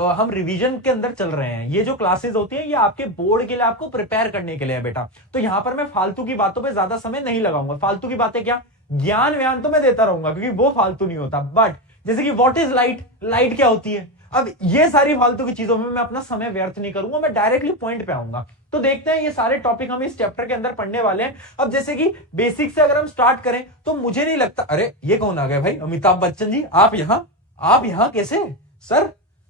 हम रिवीजन के अंदर चल रहे हैं, ये जो क्लासेस होती है ये आपके बोर्ड के लिए, आपको प्रिपेयर करने के लिए है बेटा। तो यहां पर मैं फालतू की बातों पे ज्यादा समय नहीं लगाऊंगा। फालतू की बातें क्या, ज्ञान व्यान तो मैं देता रहूंगा क्योंकि वो फालतू नहीं होता, बट जैसे कि व्हाट इज लाइट, लाइट क्या होती है, अब ये सारी फालतू की चीजों में मैं अपना समय व्यर्थ नहीं करूंगा, मैं डायरेक्टली पॉइंट पे आऊंगा। तो देखते हैं ये सारे टॉपिक हम इस चैप्टर के अंदर पढ़ने वाले हैं। अब जैसे कि बेसिक से अगर हम स्टार्ट करें तो मुझे नहीं लगता, अरे ये कौन आ गया भाई, अमिताभ बच्चन जी, आप यहां कैसे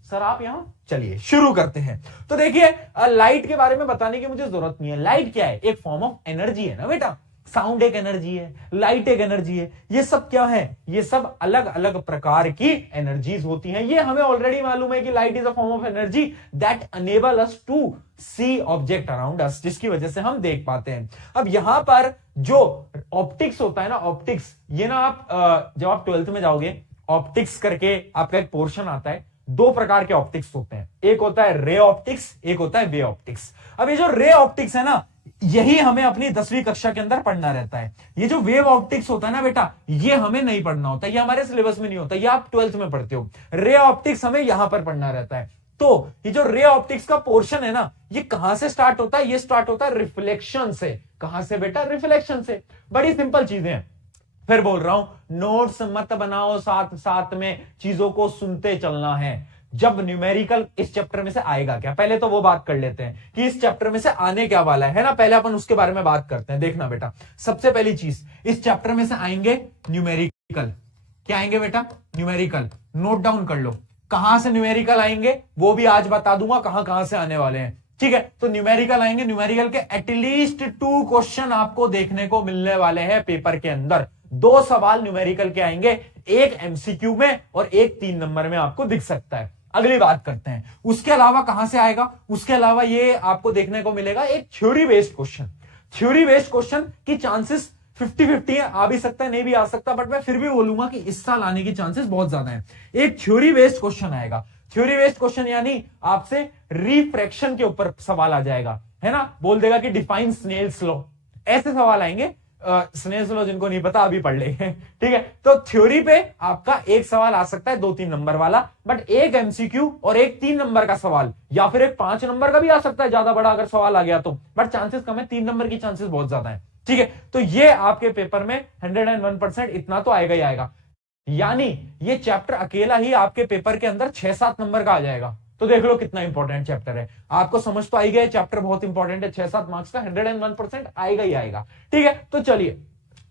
सर आप यहां, चलिए शुरू करते हैं। तो देखिए लाइट के बारे में बताने की मुझे जरूरत नहीं है। लाइट क्या है, एक फॉर्म ऑफ एनर्जी है ना बेटा। साउंड एक एनर्जी है, लाइट एक एनर्जी है, ये सब क्या है, ये सब अलग अलग प्रकार की एनर्जीज होती हैं। ये हमें ऑलरेडी मालूम है कि light is a form of energy that enable us to see object around us, जिसकी वजह से हम देख पाते हैं। अब यहां पर जो ऑप्टिक्स होता है ना, ऑप्टिक्स, ये ना आप जब आप 12th में जाओगे, ऑप्टिक्स करके आपका एक पोर्शन आता है। दो प्रकार के ऑप्टिक्स होते हैं, एक होता है रे ऑप्टिक्स, एक होता है वे ऑप्टिक्स। अब ये जो रे ऑप्टिक्स है ना, यही हमें अपनी 10वीं कक्षा के अंदर पढ़ना रहता है। ये जो वेव ऑप्टिक्स होता है ना बेटा, ये हमें नहीं पढ़ना होता, ये हमारे सिलेबस में नहीं होता, ये आप 12th में पढ़ते हो। रे ऑप्टिक्स हमें यहां पर पढ़ना रहता है। तो ये जो रे ऑप्टिक्स का पोर्शन है ना, ये कहां से स्टार्ट होता है, ये स्टार्ट होता है रिफ्लेक्शन से। कहां से बेटा, रिफ्लेक्शन से। बड़ी सिंपल चीजें हैं, फिर बोल रहा हूं नोट्स मत बनाओ, साथ साथ में चीजों को सुनते चलना है। जब न्यूमेरिकल इस चैप्टर में से आएगा क्या, पहले तो वो बात कर लेते हैं कि इस चैप्टर में से आने क्या वाला है ना, पहले अपन उसके बारे में बात करते हैं। देखना बेटा, सबसे पहली चीज इस चैप्टर में से आएंगे न्यूमेरिकल। क्या आएंगे बेटा, न्यूमेरिकल। नोट डाउन कर लो कहां से न्यूमेरिकल आएंगे, वो भी आज बता दूंगा कहां कहां से आने वाले हैं, ठीक है। तो न्यूमेरिकल आएंगे, न्यूमेरिकल के एटलीस्ट 2 क्वेश्चन आपको देखने को मिलने वाले हैं पेपर के अंदर। 2 सवाल न्यूमेरिकल के आएंगे, एक एमसीक्यू में और एक 3 नंबर में आपको दिख सकता है। अगली बात करते हैं, उसके अलावा कहां से आएगा, उसके अलावा ये आपको देखने को मिलेगा एक theory based question. Theory based question की चांसेस 50-50 है, आ भी सकता है नहीं भी आ सकता, बट मैं फिर भी बोलूंगा कि इस साल आने की चांसेस बहुत ज्यादा है। एक थ्योरी बेस्ड क्वेश्चन आएगा। थ्योरी बेस्ड क्वेश्चन यानी आपसे रिफ्रैक्शन के ऊपर सवाल आ जाएगा, है ना, बोल देगा कि डिफाइन स्नेल्स लॉ, ऐसे सवाल आएंगे। स्नेल्स लॉ जिनको नहीं पता अभी पढ़ लेंगे, ठीक है। तो थ्योरी पे आपका एक सवाल आ सकता है 2-3 नंबर वाला, बट एक एमसीक्यू और एक 3 नंबर का सवाल, या फिर एक 5 नंबर का भी आ सकता है, ज्यादा बड़ा अगर सवाल आ गया तो, बट चांसेस कम है, 3 नंबर की चांसेस बहुत ज्यादा है, ठीक है। तो ये आपके पेपर में 101% इतना तो आएगा ही आएगा। यानी ये चैप्टर अकेला ही आपके पेपर के अंदर 6-7 नंबर का आ जाएगा। तो देख लो कितना इंपॉर्टेंट चैप्टर है, आपको समझ तो आई गया चैप्टर बहुत इंपॉर्टेंट है, 6-7 मार्क्स का 101% आएगा ही आएगा, ठीक है। तो चलिए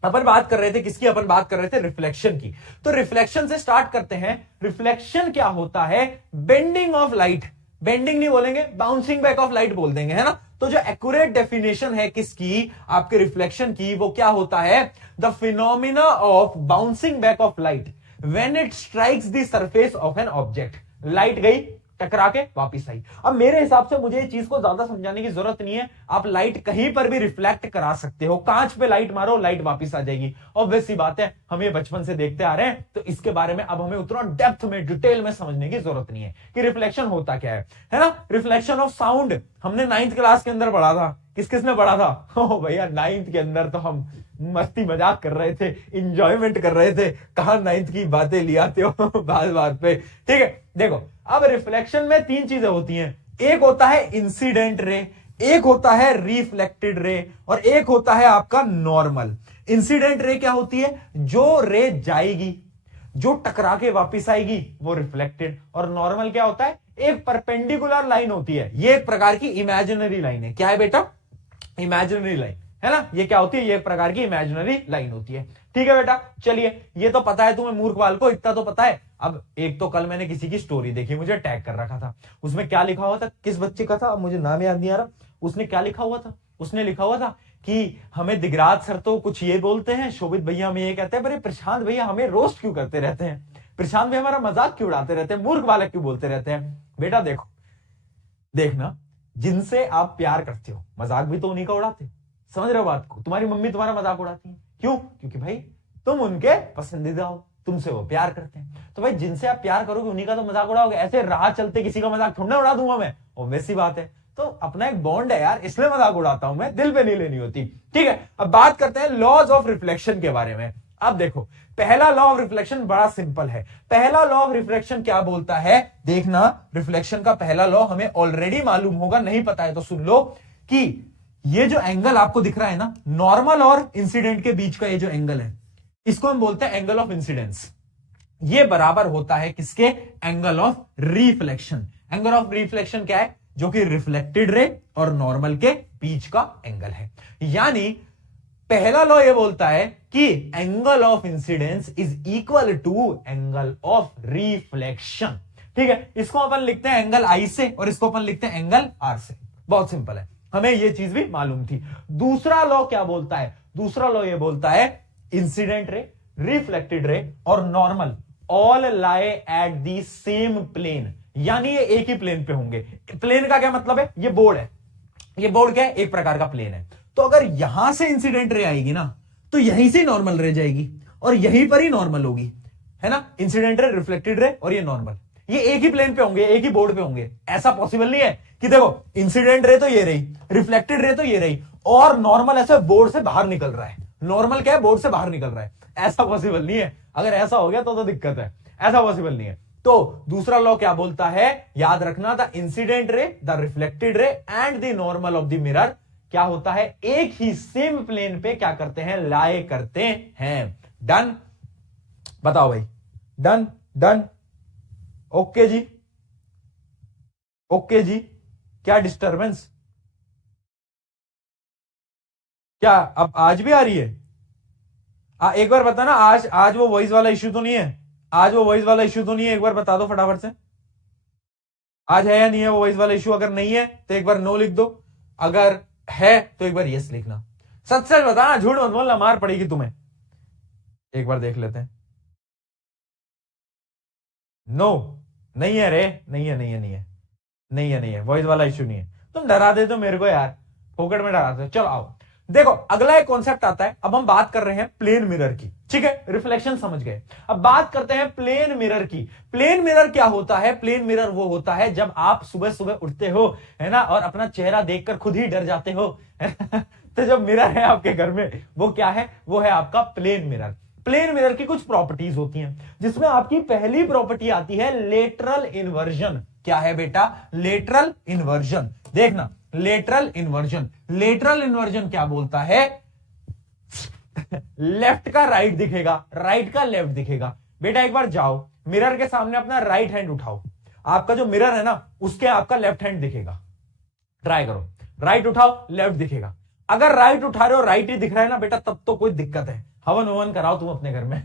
अपन बात कर रहे थे किसकी, अपन बात कर रहे थे रिफ्लेक्शन की। तो रिफ्लेक्शन से स्टार्ट करते हैं। रिफ्लेक्शन क्या होता है, बेंडिंग ऑफ लाइट, बेंडिंग नहीं बोलेंगे, बाउंसिंग बैक ऑफ लाइट बोल देंगे, है ना। तो जो एक्यूरेट डेफिनेशन है किसकी, आपके रिफ्लेक्शन की, वो क्या होता है, the phenomena of bouncing back of light when it strikes the surface of an object. Light गई, टकरा के वापिस आई। अब मेरे हिसाब से मुझे इस चीज को ज्यादा समझाने की जरूरत नहीं है, आप लाइट कहीं पर भी रिफ्लेक्ट करा सकते हो, कांच पे लाइट मारो लाइट वापिस आ जाएगी। ऑब्वियस सी बात है, हम ये बचपन से देखते आ रहे हैं, तो इसके बारे में अब हमें उतना डेप्थ में डिटेल में समझने की जरूरत नहीं है कि रिफ्लेक्शन होता क्या है ना। रिफ्लेक्शन ऑफ साउंड हमने 9th क्लास के अंदर पढ़ा था, किस किसने पढ़ा था, ओ भैया 9th के अंदर तो हम मस्ती मजाक कर रहे थे, इंजॉयमेंट कर रहे थे, कहां 9th की बातें ले आते हो बात बात पे, ठीक है। देखो अब रिफ्लेक्शन में 3 चीजें होती हैं, एक होता है इंसिडेंट रे, एक होता है रिफ्लेक्टेड रे, और एक होता है आपका नॉर्मल। इंसिडेंट रे क्या होती है, जो रे जाएगी, जो टकरा के वापिस आएगी, वो रिफ्लेक्टेड। और नॉर्मल क्या होता है, एक परपेंडिकुलर लाइन होती है, ये एक प्रकार की इमेजिनरी लाइन है। क्या है बेटा, इमेजिनरी लाइन, है ना। ये क्या होती है, ये एक प्रकार की इमेजिनरी लाइन होती है, ठीक है बेटा। चलिए ये तो पता है तुम्हें मूर्ख बाल को, इतना तो पता है। अब एक तो कल मैंने किसी की स्टोरी देखी, मुझे टैग कर रखा था, उसमें क्या लिखा हुआ था, किस बच्चे का था मुझे नाम याद नहीं आ रहा, उसने क्या लिखा हुआ था, उसने लिखा हुआ था कि हमें दिगराज सर तो कुछ ये बोलते हैं, शोभित भैया हमें ये कहते हैं, पर प्रशांत भैया हमें रोस्ट क्यों करते रहते हैं, प्रशांत भैया हमारा मजाक क्यों उड़ाते रहते हैं, मूर्ख बालक क्यों बोलते रहते हैं। बेटा देखो, देखना, जिनसे आप प्यार करते हो मजाक भी तो उन्हीं का उड़ाते, समझ रहे हो बात को। तुम्हारी मम्मी तुम्हारा मजाक उड़ाती है, क्यों, क्योंकि भाई तुम उनके पसंदीदा हो, तुमसे वो प्यार करते हैं। तो भाई जिनसे आप प्यार करोगे उन्हीं का तो मजाक उड़ाओगे, ऐसे राह चलते किसी का मजाक थोड़ा उड़ा दूंगा मैं, ऑब्वियस सी बात है। तो अपना एक बॉन्ड है यार, इसलिए मजाक उड़ाता हूं मैं, दिल पे नहीं लेनी होती, ठीक है। अब बात करते हैं लॉज ऑफ रिफ्लेक्शन के बारे में। अब देखो, पहला लॉ ऑफ रिफ्लेक्शन बड़ा सिंपल है। पहला लॉ ऑफ रिफ्लेक्शन क्या बोलता है, देखना, रिफ्लेक्शन का पहला लॉ हमें ऑलरेडी मालूम होगा, नहीं पता है तो सुन लो, कि ये जो एंगल आपको दिख रहा है ना, नॉर्मल और इंसिडेंट के बीच का ये जो एंगल है, इसको हम बोलते हैं एंगल ऑफ इंसिडेंस। ये बराबर होता है किसके, angle of reflection. Angle of reflection क्या है, जो कि रिफ्लेक्टेड रे और नॉर्मल के बीच का एंगल है। यानी पहला लॉ ये बोलता है कि angle of incidence is equal to angle of reflection. ठीक है, इसको अपन लिखते हैं एंगल आई से और इसको अपन लिखते हैं एंगल आर से। बहुत सिंपल है, हमें ये चीज भी मालूम थी। दूसरा लॉ क्या बोलता है, दूसरा लॉ ये बोलता है इंसिडेंट रे, रिफ्लेक्टेड रे और normal all lie at the same plane, यानी ये एक ही प्लेन पे होंगे। प्लेन का क्या मतलब है, ये बोर्ड है, ये बोर्ड क्या है, एक प्रकार का प्लेन है। तो अगर यहां से इंसिडेंट रे आएगी ना, तो यहीं से नॉर्मल रे जाएगी और यहीं पर ही नॉर्मल होगी, है ना। इंसिडेंट रे, रिफ्लेक्टेड रे और ये नॉर्मल, ये एक ही प्लेन पे होंगे, एक ही बोर्ड पे होंगे। ऐसा पॉसिबल नहीं है कि देखो इंसिडेंट रे तो ये रही, रिफ्लेक्टेड रे तो ये रही और नॉर्मल ऐसे बोर्ड से बाहर निकल रहा है। नॉर्मल क्या है, बोर्ड से बाहर निकल रहा है। ऐसा पॉसिबल नहीं है। अगर ऐसा हो गया तो दिक्कत है, ऐसा पॉसिबल नहीं है। तो दूसरा लॉ क्या बोलता है, याद रखना, the incident ray, the reflected ray and the normal of the mirror क्या होता है, एक ही सेम प्लेन पे क्या करते हैं, लाए करते हैं। डन, बताओ भाई, डन डन, ओके जी, ओके जी। क्या डिस्टरबेंस, क्या अब आज भी आ रही है? एक बार बता ना, आज वो वॉइस वाला इश्यू तो नहीं है, आज वो वॉइस वाला इश्यू तो नहीं है, एक बार बता दो फटाफट से, आज है या नहीं है वो वॉइस वाला इश्यू। अगर नहीं है तो एक बार नो लिख दो, अगर है तो एक बार यस लिखना। सच सच बताना, झूठ मत बोलना, मार पड़ेगी तुम्हें। एक बार देख लेते हैं। नो, नहीं है रे, नहीं है, नहीं है, नहीं है, नहीं है, नहीं है, वॉइस वाला इश्यू नहीं है। तुम डरा देते हो मेरे को यार, फोकट में डराते हो। चलो आओ, देखो अगला एक कॉन्सेप्ट आता है। अब हम बात कर रहे हैं प्लेन मिरर की, ठीक है, रिफ्लेक्शन समझ गए। अब बात करते हैं प्लेन मिरर की। प्लेन मिरर क्या होता है, प्लेन मिरर वो होता है जब आप सुबह सुबह उठते हो, है ना, और अपना चेहरा देखकर खुद ही डर जाते हो तो जब मिरर है आपके घर में, वो क्या है, वो है आपका प्लेन मिरर। प्लेन मिरर की कुछ प्रॉपर्टीज होती हैं, जिसमें आपकी पहली प्रॉपर्टी आती है लेटरल इन्वर्जन। क्या है बेटा, लेटरल इन्वर्जन। देखना, लेटरल इन्वर्जन, लेटरल इन्वर्जन क्या बोलता है, लेफ्ट का राइट दिखेगा, राइट का लेफ्ट दिखेगा। बेटा एक बार जाओ, मिरर के सामने अपना राइट हैंड उठाओ, आपका जो मिरर है ना, उसके आपका लेफ्ट हैंड दिखेगा। ट्राई करो, राइट उठाओ, लेफ्ट दिखेगा। अगर राइट उठा रहे हो, राइट ही दिख रहा है ना बेटा, तब तो कोई दिक्कत है, हवन ववन कराओ तुम अपने घर में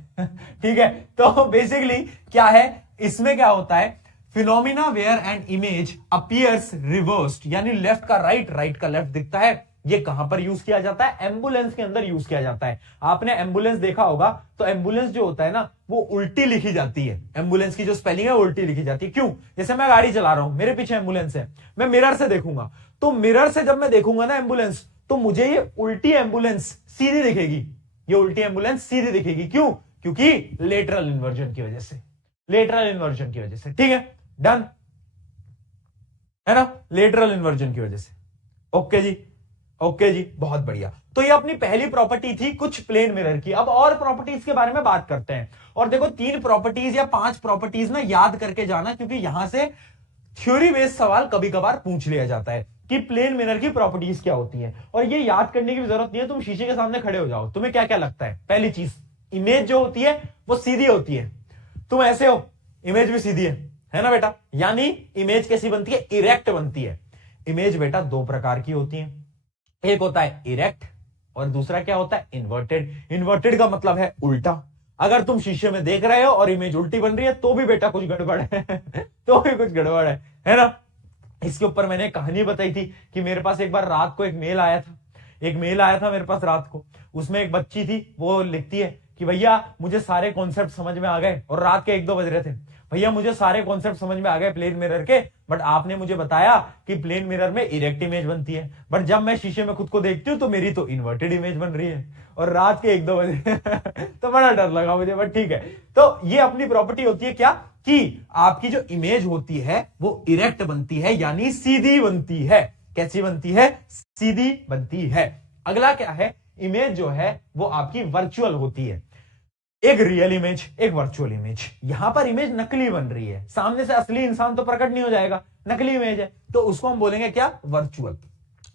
ठीक है। तो बेसिकली क्या है, इसमें क्या होता है, phenomena where an image appears reversed, यानी लेफ्ट का राइट, राइट का लेफ्ट दिखता है। ये कहां पर यूज किया जाता है, एम्बुलेंस के अंदर यूज किया जाता है। आपने एम्बुलेंस देखा होगा, तो एम्बुलेंस जो होता है ना, वो उल्टी लिखी जाती है। एम्बुलेंस की जो स्पेलिंग है उल्टी लिखी जाती है। क्यों, जैसे मैं गाड़ी चला रहा हूं, मेरे पीछे एम्बुलेंस है, मैं मिरर से देखूंगा, तो मिरर से जब मैं देखूंगा ना एम्बुलेंस, तो मुझे ये उल्टी एम्बुलेंस सीधी दिखेगी, ये उल्टी एम्बुलेंस सीधी दिखेगी। क्यों, क्योंकि लेटरल इन्वर्जन की वजह से, लेटरल इन्वर्जन की वजह से। ठीक है, डन है ना, लेटरल इन्वर्जन की वजह से। ओके जी, ओके जी, बहुत बढ़िया। तो ये अपनी पहली प्रॉपर्टी थी कुछ प्लेन मिरर की। अब और प्रॉपर्टीज के बारे में बात करते हैं। और देखो 3 प्रॉपर्टीज या 5 प्रॉपर्टीज ना याद करके जाना, क्योंकि यहां से थ्योरी बेस्ड सवाल कभी कभार पूछ लिया जाता है कि प्लेन मिरर की प्रॉपर्टीज क्या होती है। और ये याद करने की जरूरत नहीं है, तुम शीशे के सामने खड़े हो जाओ, तुम्हें क्या क्या लगता है। पहली चीज, इमेज जो होती है वो सीधी होती है, तुम ऐसे हो, इमेज भी सीधी है ना बेटा। यानी इमेज कैसी बनती है, इरेक्ट बनती है। इमेज बेटा 2 प्रकार की होती है, एक होता है इरेक्ट और दूसरा क्या होता है, इन्वर्टेड। इन्वर्टेड का मतलब है उल्टा। अगर तुम शीशे में देख रहे हो और इमेज उल्टी बन रही है, तो भी बेटा कुछ गड़बड़ है तो भी कुछ गड़बड़ है ना। इसके ऊपर मैंने एक कहानी बताई थी कि मेरे पास एक बार रात को एक मेल आया था, एक मेल आया था मेरे पास रात को। उसमें एक बच्ची थी, वो लिखती है कि भैया मुझे सारे कॉन्सेप्ट समझ में आ गए, और रात के 1-2 बज रहे थे। भैया मुझे सारे कॉन्सेप्ट समझ में आ गए प्लेन मिरर के, बट आपने मुझे बताया कि प्लेन मिरर में इरेक्ट इमेज बनती है, बट जब मैं शीशे में खुद को देखती हूँ तो मेरी तो इन्वर्टेड इमेज बन रही है, और रात के 1-2 बजे तो बड़ा डर लगा मुझे, बट ठीक है। तो ये अपनी प्रॉपर्टी होती है क्या, कि आपकी जो इमेज होती है वो इरेक्ट बनती है, यानी सीधी बनती है। कैसी बनती है, सीधी बनती है। अगला क्या है, इमेज जो है वो आपकी वर्चुअल होती है। एक रियल इमेज, एक वर्चुअल इमेज। यहां पर इमेज नकली बन रही है, सामने से असली इंसान तो प्रकट नहीं हो जाएगा, नकली इमेज है, तो उसको हम बोलेंगे क्या, वर्चुअल।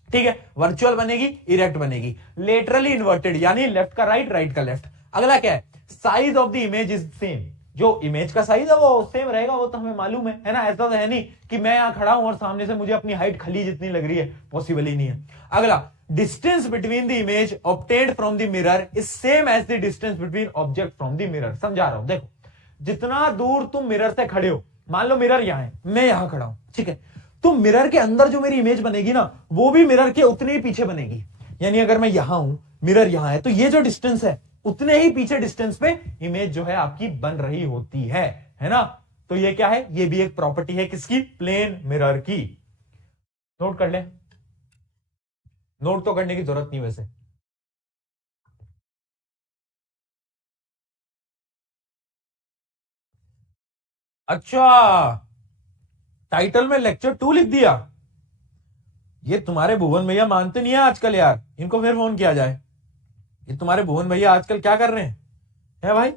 ठीक है, वर्चुअल बनेगी, इरेक्ट बनेगी, लेटरली इन्वर्टेड यानी लेफ्ट का राइट, राइट का लेफ्ट। अगला क्या है, size of the image is same, जो इमेज का साइज है वो सेम रहेगा, वो तो हमें मालूम है ना। ऐसा तो है नहीं कि मैं यहां खड़ा हूं और सामने से मुझे अपनी हाइट खली जितनी लग रही है, पॉसिबल ही नहीं है। अगला, distance between the image obtained from the mirror is same as the distance between object from the mirror. समझा रहा हूं, देखो जितना दूर तुम मिरर से खड़े हो, मान लो मिरर यहां है, मैं यहां खड़ा हूं, ठीक है, तो मिरर के अंदर जो मेरी इमेज बनेगी ना, वो भी मिरर के उतने ही पीछे बनेगी। यानी अगर मैं यहां हूं, मिरर यहां है, तो ये जो डिस्टेंस है उतने ही पीछे डिस्टेंस पे इमेज जो है आपकी बन रही होती है ना। तो ये क्या है, ये भी एक प्रॉपर्टी है किसकी, प्लेन मिरर की। नोट कर ले, नोट तो करने की जरूरत नहीं वैसे। अच्छा, टाइटल में लेक्चर 2 लिख दिया। ये तुम्हारे भुवन भैया मानते नहीं है आजकल यार, इनको फिर फोन किया जाए। ये तुम्हारे भुवन भैया आजकल क्या कर रहे हैं, है भाई,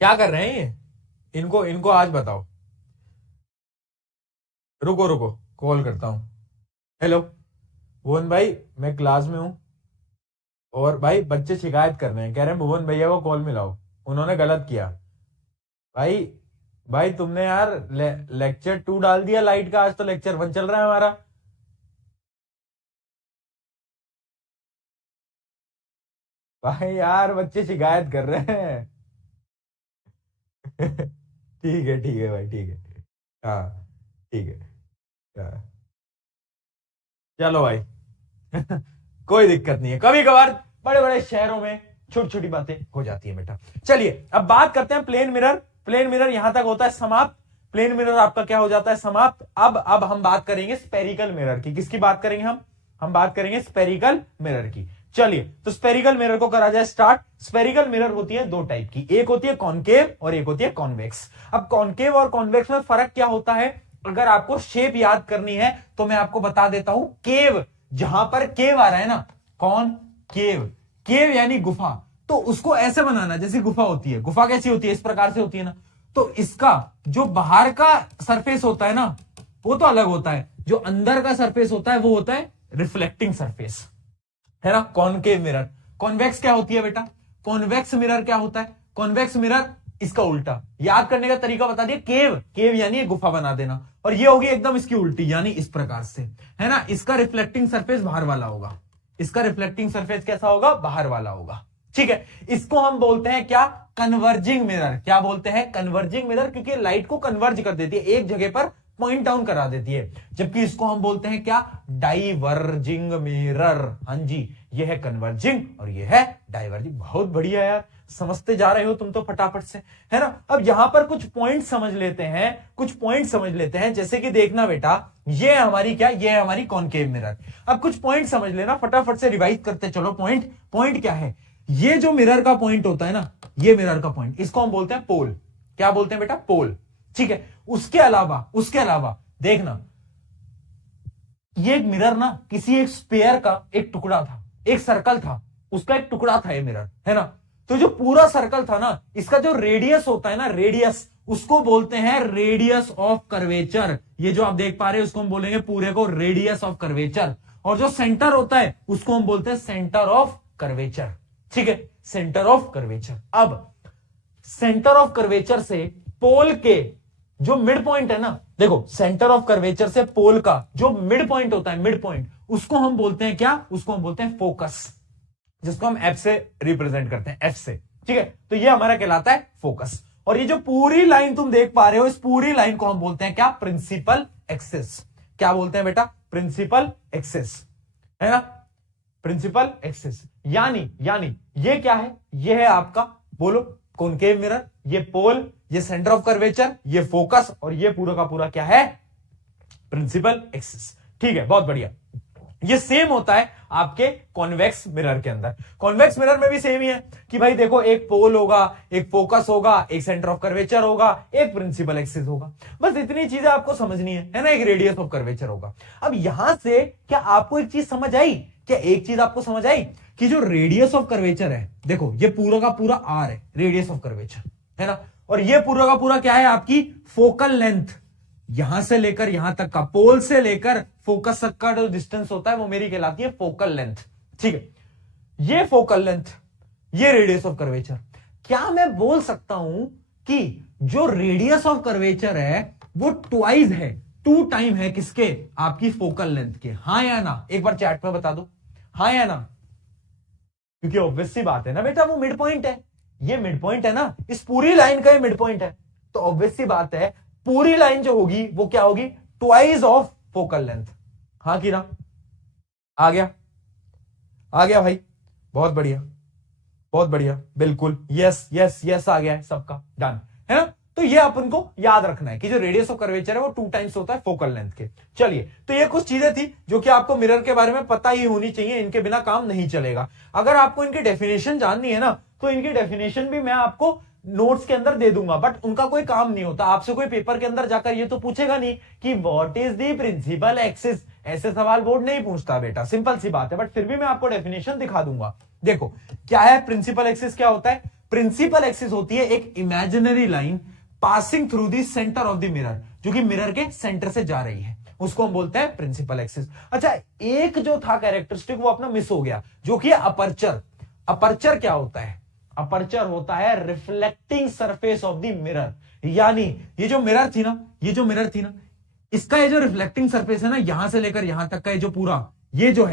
क्या कर रहे हैं ये, इनको इनको आज बताओ। रुको रुको, कॉल करता हूं। हेलो भुवन भाई, मैं क्लास में हूं और भाई बच्चे शिकायत कर रहे हैं, कह रहे हैं भुवन भैया को कॉल मिलाओ, उन्होंने गलत किया। भाई भाई तुमने यार लेक्चर 2 डाल दिया लाइट का, आज तो लेक्चर 1 चल रहा है हमारा। भाई यार बच्चे शिकायत कर रहे हैं। ठीक है भाई, ठीक है, हाँ ठीक है, हाँ। चलो भाई। कोई दिक्कत नहीं है, कभी कभार बड़े बड़े शहरों में छोटी छोटी बातें हो जाती है बेटा। चलिए अब बात करते हैं प्लेन मिरर। प्लेन मिरर यहां तक होता है समाप्त, प्लेन मिरर आपका क्या हो जाता है, समाप्त। अब हम बात करेंगे स्पेरिकल मिरर की। किसकी बात करेंगे हम बात करेंगे स्पेरिकल मिरर की। चलिए तो स्पेरिकल मिरर को करा जाए स्टार्ट। स्पेरिकल मिरर होती है 2 टाइप की, एक होती है कॉनकेव और एक होती है कॉन्वेक्स। अब कॉनकेव और कॉन्वेक्स में फर्क क्या होता है, अगर आपको शेप याद करनी है तो मैं आपको बता देता हूं। केव, जहां पर केव आ रहा है ना, कौन केव, केव यानी गुफा, तो उसको ऐसे बनाना जैसी गुफा होती है। गुफा कैसी होती है, इस प्रकार से होती है ना। तो इसका जो बाहर का सरफेस होता है ना, वो तो अलग होता है, जो अंदर का सरफेस होता है वो होता है रिफ्लेक्टिंग सरफेस, है ना, कॉनकेव मिरर। कॉन्वेक्स क्या होती है बेटा, कॉन्वेक्स मिरर क्या होता है, कॉन्वेक्स मिरर इसका उल्टा। याद करने का तरीका बता दिया, केव, केव यानी गुफा बना देना, और ये होगी एकदम इसकी उल्टी, यानी इस प्रकार से, है ना। इसका रिफ्लेक्टिंग सरफेस बाहर वाला होगा, इसका रिफ्लेक्टिंग सरफेस कैसा होगा, बाहर वाला होगा, ठीक है। इसको हम बोलते हैं क्या, कन्वर्जिंग मिरर। क्या बोलते हैं, कन्वर्जिंग मिरर, क्योंकि लाइट को कन्वर्ज कर देती है, एक जगह पर पॉइंट डाउन करा देती है। जबकि इसको हम बोलते हैं क्या, डाइवर्जिंग मिरर। हाँ जी, ये है कन्वर्जिंग और ये है डाइवर्जिंग। बहुत बढ़िया यार, समझते जा रहे हो तुम तो फटाफट से, है ना। अब यहां पर कुछ पॉइंट समझ लेते हैं, कुछ पॉइंट समझ लेते हैं। जैसे कि देखना बेटा, ये हमारी क्या, ये है हमारी कॉनकेव मिरर। अब कुछ पॉइंट समझ लेना, फटाफट से रिवाइज करते चलो। पॉइंट क्या है, ये जो मिरर का पॉइंट होता है ना, ये मिरर का पॉइंट, इसको हम बोलते हैं पोल। क्या बोलते हैं बेटा, पोल, ठीक है। उसके अलावा देखना, ये एक मिरर ना किसी एक स्पेयर का एक टुकड़ा था, एक सर्कल था, उसका एक टुकड़ा था ये मिरर, है ना। तो जो पूरा सर्कल था ना, इसका जो रेडियस होता है ना, रेडियस, उसको बोलते हैं रेडियस ऑफ कर्वेचर। ये जो आप देख पा रहे हैं उसको हम बोलेंगे पूरे को रेडियस ऑफ कर्वेचर। और जो सेंटर होता है उसको हम बोलते हैं सेंटर ऑफ कर्वेचर, ठीक है, सेंटर ऑफ कर्वेचर। अब सेंटर ऑफ कर्वेचर से पोल के जो मिड पॉइंट है ना, देखो सेंटर ऑफ कर्वेचर से पोल का जो मिड पॉइंट होता है, मिड पॉइंट, उसको हम बोलते हैं क्या, उसको हम बोलते हैं फोकस, जिसको हम एफ से रिप्रेजेंट करते हैं, एफ से, ठीक है। तो ये हमारा कहलाता है फोकस। और ये जो पूरी लाइन तुम देख पा रहे हो, इस पूरी लाइन को हम बोलते हैं क्या, प्रिंसिपल एक्सिस। क्या बोलते हैं बेटा, प्रिंसिपल एक्सिस, है ना, प्रिंसिपल एक्सिस। यानी ये क्या है, ये है आपका, बोलो, कॉनकेव मिरर, ये पोल, ये सेंटर ऑफ कर्वेचर, ये फोकस, और ये पूरा का पूरा क्या है, प्रिंसिपल एक्सिस, ठीक है। बहुत बढ़िया। ये सेम होता है आपके कॉन्वेक्स मिरर के अंदर। कॉन्वेक्स मिरर में भी सेम ही है कि भाई देखो, एक पोल होगा, एक फोकस होगा, एक सेंटर ऑफ कर्वेचर होगा, एक प्रिंसिपल एक्सिस होगा। बस इतनी चीजें आपको समझनी है ना। एक रेडियस ऑफ कर्वेचर होगा। अब यहां से क्या आपको एक चीज समझ आई, क्या एक चीज आपको समझ आई कि जो रेडियस ऑफ कर्वेचर है, देखो ये पूरा का पूरा आर है रेडियस ऑफ कर्वेचर, है ना, और ये पूरा का पूरा क्या है आपकी फोकल लेंथ, यहां से लेकर यहां तक का, पोल से लेकर फोकस तक का जो डिस्टेंस होता है वो मेरी कहलाती है फोकल लेंथ। ठीक है, ये फोकल लेंथ, ये रेडियस ऑफ कर्वेचर। क्या मैं बोल सकता हूं कि जो रेडियस ऑफ कर्वेचर है वो ट्वाइस है, 2 टाइम है किसके, आपकी फोकल लेंथ के? हाँ या ना, एक बार चैट में बता दो, हाँ या ना, क्योंकि ऑब्वियस सी बात है ना बेटा, वो मिड पॉइंट है, ये मिड पॉइंट है ना, इस पूरी लाइन का ये मिड पॉइंट है, तो ऑब्वियस सी बात है पूरी लाइन जो होगी वो क्या होगी, ट्वाइस ऑफ फोकल लेंथ। हाँ कि ना? आ गया, आ गया भाई, बहुत बढ़िया, बहुत बढ़िया, बिल्कुल, यस यस यस, आ गया है सबका, डन है ना। तो ये अपन को याद रखना है कि जो रेडियस ऑफ कर्वेचर है वो 2 टाइम्स होता है फोकल लेंथ के। चलिए, तो ये कुछ चीजें थी जो कि आपको मिरर के बारे में पता ही होनी चाहिए, इनके बिना काम नहीं चलेगा। अगर आपको इनकी डेफिनेशन जाननी है ना, तो इनकी डेफिनेशन भी मैं आपको नोट्स के अंदर दे दूंगा, बट उनका कोई काम नहीं होता। आपसे कोई पेपर के अंदर जाकर ये तो पूछेगा नहीं कि what is the principal axis, ऐसे सवाल बोर्ड नहीं पूछता बेटा, सिंपल सी बात है, बट फिर भी मैं आपको डेफिनेशन दिखा दूंगा। देखो क्या है प्रिंसिपल एक्सिस, क्या होता है? प्रिंसिपल एक्सिस होती है एक imaginary line passing through the centre of the mirror, जो कि मिरर के सेंटर से जा रही है, उसको हम बोलते हैं प्रिंसिपल एक्सिस। अच्छा, एक जो था कैरेक्टरिस्टिक वो अपना मिस हो गया, जो कि अपर्चर। अपर्चर क्या होता है? अपर्चर होता है reflecting surface of the mirror, यानी ये जो मिरर थी ना, ये जो मिरर थी ना, इसका ये जो रिफ्लेक्टिंग सरफेस है ना, यहां से लेकर यहां तक का ये जो पूरा, ये जो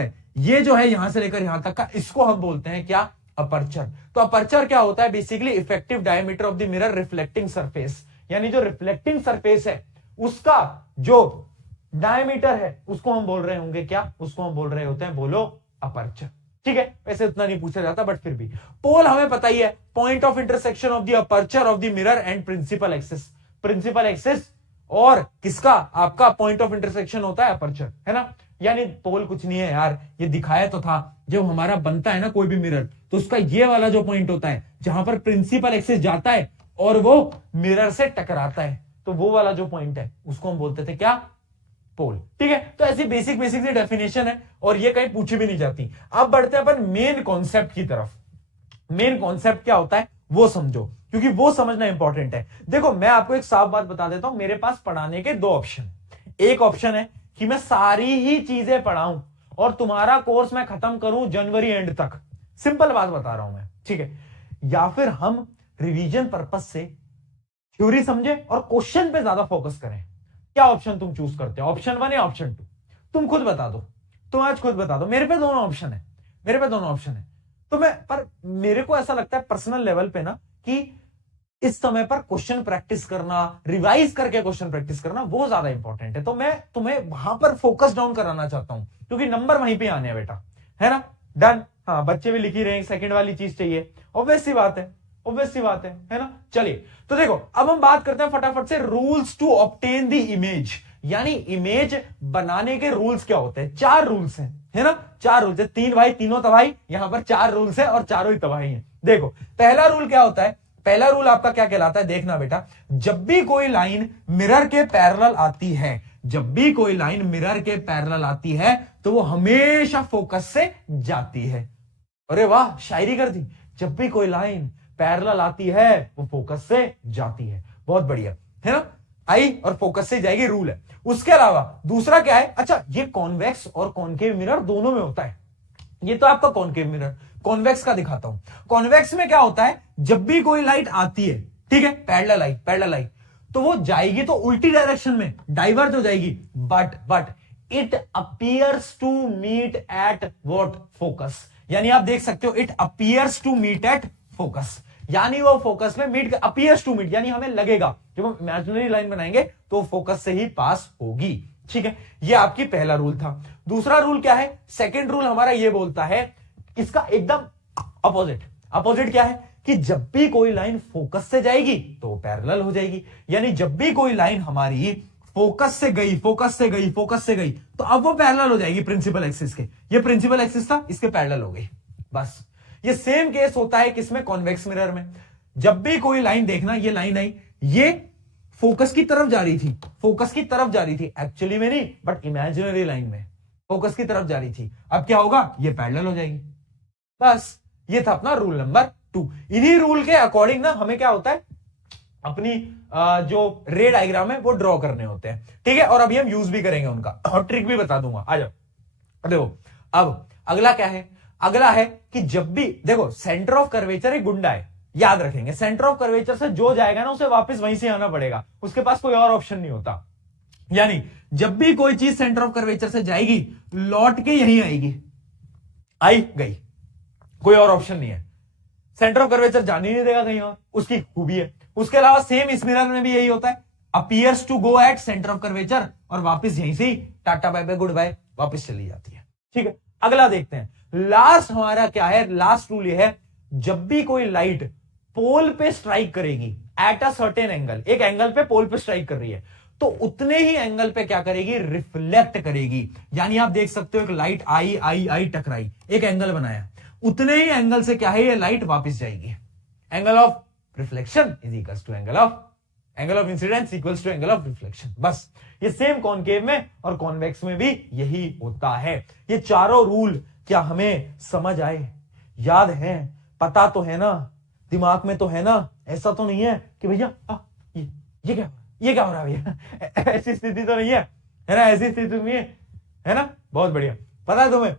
है यहां से लेकर यहां तक का, इसको हम बोलते हैं क्या? अपर्चर। तो अपर्चर क्या होता है? Basically effective diameter of the mirror reflecting surface, यानी जो रिफ्लेक्टिंग सरफेस है उसका जो डायमीटर है उसको हम बोल रहे होंगे क्या? उसको हम बोल रहे होते हैं, बोलो, अपर्चर। ठीक है, वैसे इतना नहीं पूछा जाता, बट फिर भी पोल हमें पता ही है, point of intersection of the aperture of the mirror and principal axis. Principal axis और किसका? आपका पॉइंट ऑफ इंटरसेक्शन होता है अपर्चर, है ना। यानी पोल कुछ नहीं है यार, ये दिखाया तो था, जब हमारा बनता है ना कोई भी मिरर, तो उसका ये वाला जो पॉइंट होता है जहां पर प्रिंसिपल एक्सिस जाता है और वो मिरर से टकराता है, तो वो वाला जो पॉइंट है उसको हम बोलते थे क्या? पोल। ठीक है, तो ऐसी बेसिक बेसिक सी डेफिनेशन है और ये कहीं पूछी भी नहीं जाती। अब बढ़ते हैं अपन मेन कॉन्सेप्ट की तरफ। मेन कॉन्सेप्ट क्या होता है वो समझो, क्योंकि वो समझना इंपॉर्टेंट है। देखो मैं आपको एक साफ बात बता देता हूं, मेरे पास पढ़ाने के 2 ऑप्शन। एक ऑप्शन है कि मैं सारी ही चीजें पढ़ाऊं और तुम्हारा कोर्स मैं खत्म करूं जनवरी एंड तक, सिंपल बात बता रहा हूं मैं, ठीक है। या फिर हम रिवीजन पर्पस से थ्योरी समझे और क्वेश्चन पे ज्यादा फोकस करें। क्या ऑप्शन तुम चूज करते हो? ऑप्शन 1 या ऑप्शन 2? तुम खुद बता दो, तुम आज खुद बता दो। मेरे पे दोनों ऑप्शन है, मेरे पे दोनों ऑप्शन है। तो पर मेरे को ऐसा लगता है पर्सनल लेवल पे ना कि इस समय पर क्वेश्चन प्रैक्टिस करना, रिवाइज करके क्वेश्चन प्रैक्टिस करना वो ज्यादा इंपॉर्टेंट है। तो मैं तुम्हें वहां पर फोकस डाउन कराना चाहता हूं, क्योंकि नंबर वहीं पे आने हैं बेटा, है ना। डन। हाँ, बच्चे भी लिख ही रहे हैं, सेकंड वाली चीज चाहिए, ऑब्वियस सी बात है, ऑब्वियस सी बात है ना। चलिए, तो देखो अब हम बात करते हैं फटाफट से rules to obtain the image, यानी इमेज बनाने के रूल्स क्या होते हैं। 4 रूल्स हैं, है ना, 4 रूल्स है। 3 भाई तीनों तबाही, यहां पर 4 रूल्स है और चारों ही तबाही है। देखो पहला रूल क्या होता है? पहला रूल आपका क्या कहलाता है? देखना बेटा, जब भी कोई लाइन मिरर के पैरेलल आती है, जब भी कोई लाइन मिरर के पैरेलल आती है तो वो हमेशा फोकस से जाती है। अरे वाह, शायरी कर दी। जब भी कोई लाइन पैरेलल आती है वो फोकस से जाती है, बहुत बढ़िया, है ना। आई और फोकस से जाएगी, रूल है। उसके अलावा दूसरा क्या है? अच्छा, ये कॉन्वेक्स और कॉनकेव मिरर दोनों में होता है। ये तो आपका कॉनकेव मिरर, कॉन्वेक्स का दिखाता हूं। कॉन्वेक्स में क्या होता है? जब भी कोई लाइट आती है, ठीक है, पैरेलल आई, तो वो जाएगी तो उल्टी डायरेक्शन में, डाइवर्ट हो जाएगी, but it appears to meet at what? Focus. यानी आप देख सकते हो, it appears to meet at focus, यानी वो फोकस में मीट, अपीयर्स टू मीट यानी हमें लगेगा जब हम इमेजिनरी लाइन बनाएंगे तो फोकस से ही पास होगी। ठीक है, ये आपकी पहला रूल था। दूसरा रूल क्या है? सेकंड रूल हमारा ये बोलता है, इसका एकदम अपोजिट क्या है? कि जब भी कोई लाइन फोकस से जाएगी तो पैरेलल हो जाएगी, यानी जब भी कोई लाइन हमारी फोकस से गई तो अब वो पैरेलल हो जाएगी प्रिंसिपल एक्सिस के। ये प्रिंसिपल एक्सिस था, इसके पैरेलल हो गई, बस। ये सेम केस होता है किसमें? कॉन्वेक्स मिरर में। जब भी कोई लाइन देखना, ये लाइन आई, ये फोकस की तरफ जा रही थी, एक्चुअली में नहीं, बट इमेजिनरी लाइन में फोकस की तरफ जा रही थी। अब क्या होगा? ये पैरेलल हो जाएगी, बस ये था अपना रूल नंबर 2। इन्हीं रूल के अकॉर्डिंग ना हमें क्या होता है, अपनी जो रे डायग्राम है वो ड्रॉ करने होते हैं, ठीक है। और अभी हम यूज भी करेंगे उनका, और ट्रिक भी बता दूंगा। आ जाओ देखो, अब अगला क्या है, अगला है कि जब भी देखो सेंटर ऑफ कर्वेचर एक गुंडा है, याद रखेंगे। सेंटर ऑफ कर्वेचर से जो जाएगा ना उसे वापस वहीं से आना पड़ेगा, उसके पास कोई और ऑप्शन नहीं होता। यानी जब भी कोई चीज सेंटर ऑफ कर्वेचर से जाएगी लौट के यहीं आएगी, आई गई, कोई और ऑप्शन नहीं है। सेंटर ऑफ कर्वेचर जाने ही नहीं देगा कहीं और, उसकी खूबी है। उसके अलावा सेम इस मिरर में भी यही होता है, appears to go at centre of curvature, और वापस यहीं से ही tata bye bye goodbye वापस चली जाती है, ठीक है। अगला देखते हैं, लास्ट हमारा क्या है, लास्ट रूल ये है, जब भी कोई लाइट पोल पे स्ट्राइक करेगी एट अ सर्टेन एंगल, एक एंगल पे पोल पे स्ट्राइक कर रही है, तो उतने ही एंगल पे क्या करेगी, रिफ्लेक्ट करेगी। यानी आप देख सकते हो एक लाइट आई आई आई टकराई, एक एंगल बनाया, उतने ही एंगल से क्या है ये लाइट वापस जाएगी। Angle of reflection is equals to angle of incidence equals to angle of reflection. बस ये सेम कॉनकेव में और कॉन्वेक्स में भी यही होता है। ये चारों रूल क्या हमें समझ आए, याद है, पता तो है ना, दिमाग में तो है ना, ऐसा तो नहीं है कि भैया ये क्या हो रहा है भैया ऐसी स्थिति तो नहीं है ना, ऐसी स्थिति नहीं है ना। बहुत बढ़िया। पता है तुम्हें,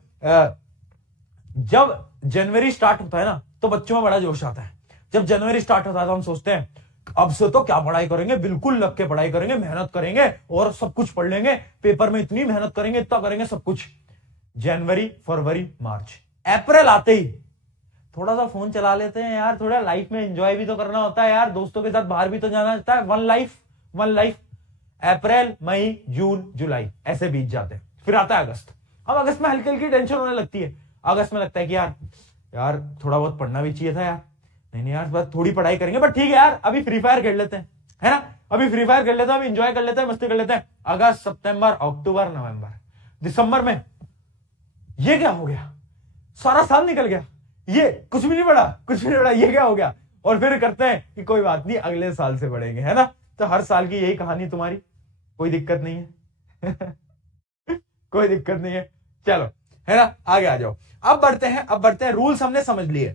जब जनवरी स्टार्ट होता है ना तो बच्चों में बड़ा जोश आता है। जब जनवरी स्टार्ट होता है तो हम सोचते हैं अब से तो क्या पढ़ाई करेंगे, बिल्कुल लग के पढ़ाई करेंगे, मेहनत करेंगे और सब कुछ पढ़ लेंगे, पेपर में इतनी मेहनत करेंगे, इतना करेंगे सब कुछ। जनवरी, फरवरी, मार्च, अप्रैल आते ही थोड़ा सा फोन चला लेते हैं यार, थोड़ा लाइफ में एंजॉय भी तो करना होता है यार, दोस्तों के साथ बाहर भी तो जाना होता है, वन लाइफ। अप्रैल, मई, जून, जुलाई ऐसे बीत जाते हैं। फिर आता है अगस्त। अब अगस्त में हल्की हल्की टेंशन होने लगती है। अगस्त में लगता है कि यार थोड़ा बहुत पढ़ना भी चाहिए था यार, नहीं यार बस थोड़ी पढ़ाई करेंगे, बट ठीक है यार अभी फ्री फायर खेल लेते हैं, है ना, अभी फ्री फायर खेल लेते हैं, अभी एंजॉय कर लेते हैं, मस्ती कर लेते हैं। अगस्त, सितंबर, अक्टूबर, नवंबर, दिसंबर में ये क्या हो गया, सारा साल निकल गया, ये कुछ भी नहीं पढ़ा, ये क्या हो गया। और फिर करते हैं कि कोई बात नहीं अगले साल से पढ़ेंगे, है ना। तो हर साल की यही कहानी तुम्हारी, कोई दिक्कत नहीं है कोई दिक्कत नहीं है, चलो, है ना, आगे आ जाओ। अब बढ़ते हैं, रूल्स हमने समझ लिए।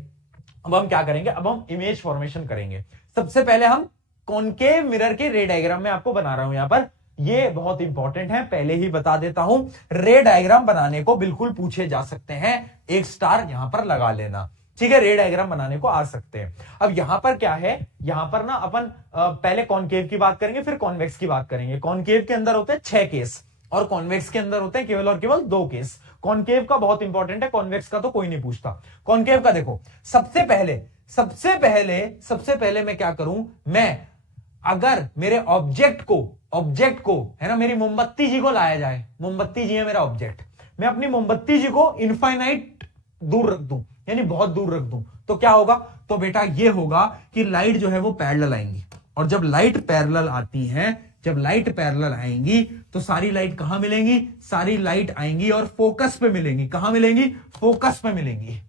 अब हम क्या करेंगे, अब हम इमेज फॉर्मेशन करेंगे। सबसे पहले हम कॉनकेव मिरर के रे डायग्राम में आपको बना रहा हूं यहां पर, ये बहुत इंपॉर्टेंट है, पहले ही बता देता हूं। रे डायग्राम बनाने को बिल्कुल पूछे जा सकते हैं, एक स्टार यहां पर लगा लेना, ठीक है। रे डायग्राम बनाने को आ सकते हैं। अब यहां पर क्या है, यहां पर ना अपन पहले कॉनकेव की बात करेंगे, फिर कॉन्वेक्स की बात करेंगे। कॉनकेव के अंदर होते हैं 6 केस और कॉन्वेक्स के अंदर होते हैं केवल और केवल 2 केस। कॉनकेव का बहुत इंपॉर्टेंट है, कॉन्वेक्स का तो कोई नहीं पूछता। कॉनकेव का देखो, सबसे पहले मैं क्या करूं, मैं अगर मेरे ऑब्जेक्ट को है ना, मेरी मोमबत्ती जी को लाया जाए, मोमबत्ती जी है मेरा ऑब्जेक्ट, मैं अपनी मोमबत्ती जी को इनफाइनाइट दूर रख दूं, यानी बहुत दूर रख दूं, तो क्या होगा, तो बेटा ये होगा कि लाइट जो है वो पैरेलल आएंगी। और जब लाइट पैरेलल आती है, जब लाइट पैरेलल आएंगी तो सारी लाइट कहां मिलेंगी, सारी लाइट आएंगी और फोकस पे मिलेंगी। कहां मिलेंगी, फोकस पे मिलेंगी।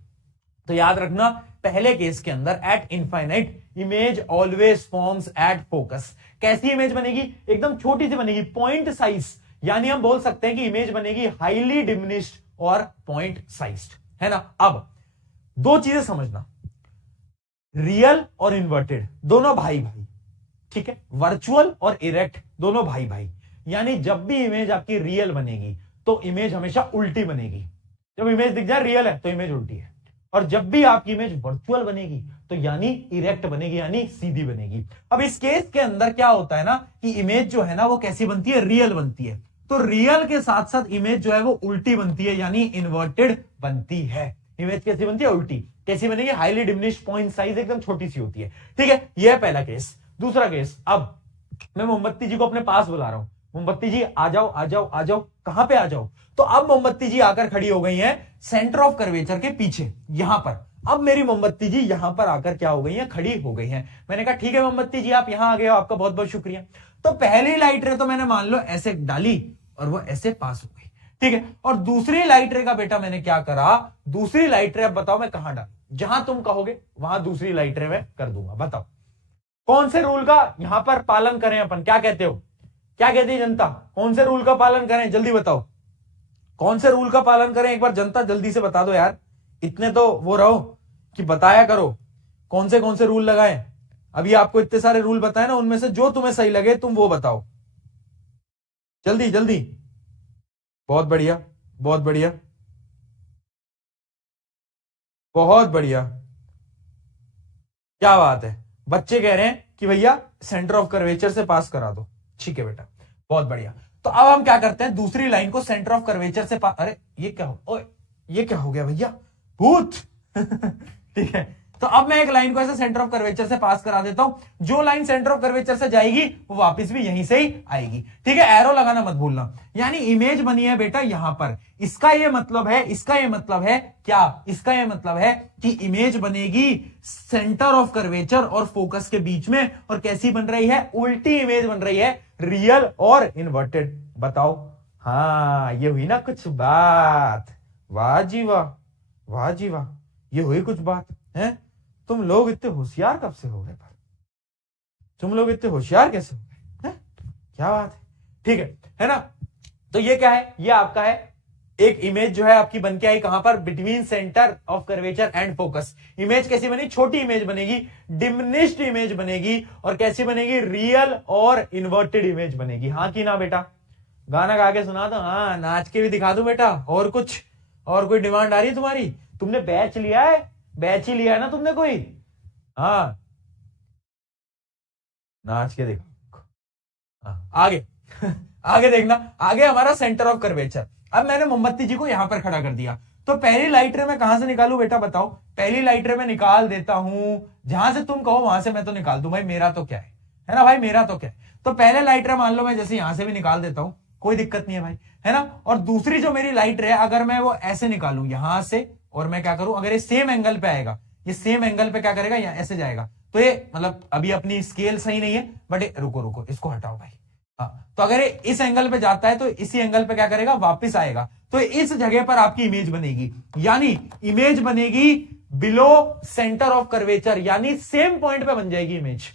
तो याद रखना, पहले केस के अंदर eight infinite image always forms at focus. कैसी इमेज बनेगी, एकदम छोटी सी बनेगी, पॉइंट साइज, यानी हम बोल सकते हैं कि इमेज बनेगी हाईली डिमिनिश्ड और पॉइंट साइज्ड, है ना। अब 2 चीजें समझना, रियल और इन्वर्टेड दोनों भाई भाई, ठीक है, वर्चुअल और इरेक्ट दोनों भाई भाई। यानी जब भी इमेज आपकी रियल बनेगी तो इमेज हमेशा उल्टी बनेगी। जब इमेज दिख जाए रियल है तो इमेज उल्टी है, और जब भी आपकी इमेज वर्चुअल बनेगी तो यानी इरेक्ट बनेगी, यानी सीधी बनेगी। अब इस केस के अंदर क्या होता है ना कि इमेज जो है ना वो कैसी बनती है, रियल बनती है। तो रियल के साथ साथ इमेज जो है वो उल्टी बनती है, यानी इन्वर्टेड बनती है। इमेज कैसी बनती है, उल्टी। कैसी बनेगी, हाईली डिमिनिश्ड, पॉइंट साइज एकदम छोटी सी होती है, ठीक है। यह है पहला केस। दूसरा केस, अब मैं मोमबत्ती जी को अपने पास बुला रहा हूं, मोमबत्ती जी आ जाओ आ जाओ आ जाओ, कहां पे आ जाओ। तो अब मोमबत्ती जी आकर खड़ी हो गई है सेंटर ऑफ कर्वेचर के पीछे, यहां पर। अब मेरी मोमबत्ती जी यहां पर आकर क्या हो गई है, खड़ी हो गई है। मैंने कहा ठीक है मोमबत्ती जी आप यहां आ गए हो, आपका बहुत बहुत शुक्रिया। तो पहली लाइट रे तो मैंने मान लो ऐसे डाली और वो ऐसे पास हो गई, ठीक है। और दूसरी लाइट रे का बेटा मैंने क्या करा, दूसरी लाइट रे अब बताओ मैं कहां डाल, जहां तुम कहोगे वहां दूसरी लाइट रे मैं कर दूंगा। बताओ कौन से रूल का यहां पर पालन करें अपन, क्या कहते हो, क्या कहती है जनता, कौन से रूल का पालन करें, जल्दी बताओ कौन से रूल का पालन करें, एक बार जनता जल्दी से बता दो यार, इतने तो वो रहो कि बताया करो कौन से रूल लगाए। अभी आपको इतने सारे रूल बताए ना, उनमें से जो तुम्हें सही लगे तुम वो बताओ, जल्दी जल्दी। बहुत बढ़िया, बहुत बढ़िया, बहुत बढ़िया, क्या बात है। बच्चे कह रहे हैं कि भैया सेंटर ऑफ कर्वेचर से पास करा दो। ठीक है बेटा, बहुत बढ़िया। तो अब हम क्या करते हैं, दूसरी लाइन को सेंटर ऑफ कर्वेचर से अरे ये क्या हो, ओए ये क्या हो गया भैया, भूत। ठीक है, तो अब मैं एक लाइन को ऐसे सेंटर ऑफ कर्वेचर से पास करा देता हूं। जो लाइन सेंटर ऑफ कर्वेचर से जाएगी वो वापस भी यहीं से ही आएगी। ठीक है, एरो लगाना मत भूलना। यानी इमेज बनी है बेटा यहां पर। इसका ये मतलब है, इसका ये मतलब है क्या, इसका ये मतलब है कि इमेज बनेगी सेंटर ऑफ कर्वेचर और फोकस के बीच में। और कैसी बन रही है, उल्टी इमेज बन रही है, रियल और इन्वर्टेड। बताओ, हाँ ये हुई ना कुछ बात। वाह जी वाह, वाह जी वाह, ये हुई कुछ बात है। तुम लोग इतने होशियार कब से हो गए, पर तुम लोग इतने होशियार कैसे हो गए, क्या बात है। ठीक है ना। तो ये क्या है, ये आपका है एक इमेज जो है आपकी बन के आई कहां पर, between centre of curvature and focus. Image कैसी बनी, छोटी इमेज बनेगी, डिमिनिश्ड इमेज बनेगी। और कैसी बनेगी, रियल और इन्वर्टेड इमेज बनेगी। हाँ कि ना बेटा, गाना गा के सुना दो, हाँ नाच के भी दिखा दो बेटा। और कुछ, और कोई डिमांड आ रही है तुम्हारी, तुमने बैच लिया है, बैच ही लिया है ना तुमने कोई, हाँ नाच के देखो। हाँ, आगे आगे देखना, आगे हमारा सेंटर ऑफ कर्वेचर। अब मैंने मोमबत्ती जी को यहां पर खड़ा कर दिया, तो पहली लाइट रे मैं कहां से निकालू बेटा, बताओ। पहली लाइट रे मैं निकाल देता हूं, जहां से तुम कहो वहां से मैं तो निकाल दूं भाई, मेरा तो क्या है ना भाई, मेरा तो क्या है। तो पहले लाइट रे मान लो मैं जैसे यहां से भी निकाल देता हूं, कोई दिक्कत नहीं है भाई, है ना। और दूसरी जो मेरी लाइट रे अगर मैं वो ऐसे निकालू यहां से, और मैं क्या करूं, अगर ये सेम एंगल पे आएगा, ये सेम एंगल पे क्या करेगा, यहाँ ऐसे जाएगा, तो ये मतलब अभी अपनी स्केल सही नहीं है, बट रुको रुको इसको हटाओ भाई। हाँ, तो अगर ये इस एंगल पे जाता है तो इसी एंगल पे क्या करेगा, वापस आएगा, तो इस जगह पर आपकी इमेज बनेगी। यानी इमेज बनेगी बिलो सेंटर ऑफ कर्वेचर, यानी सेम पॉइंट पे बन जाएगी इमेज,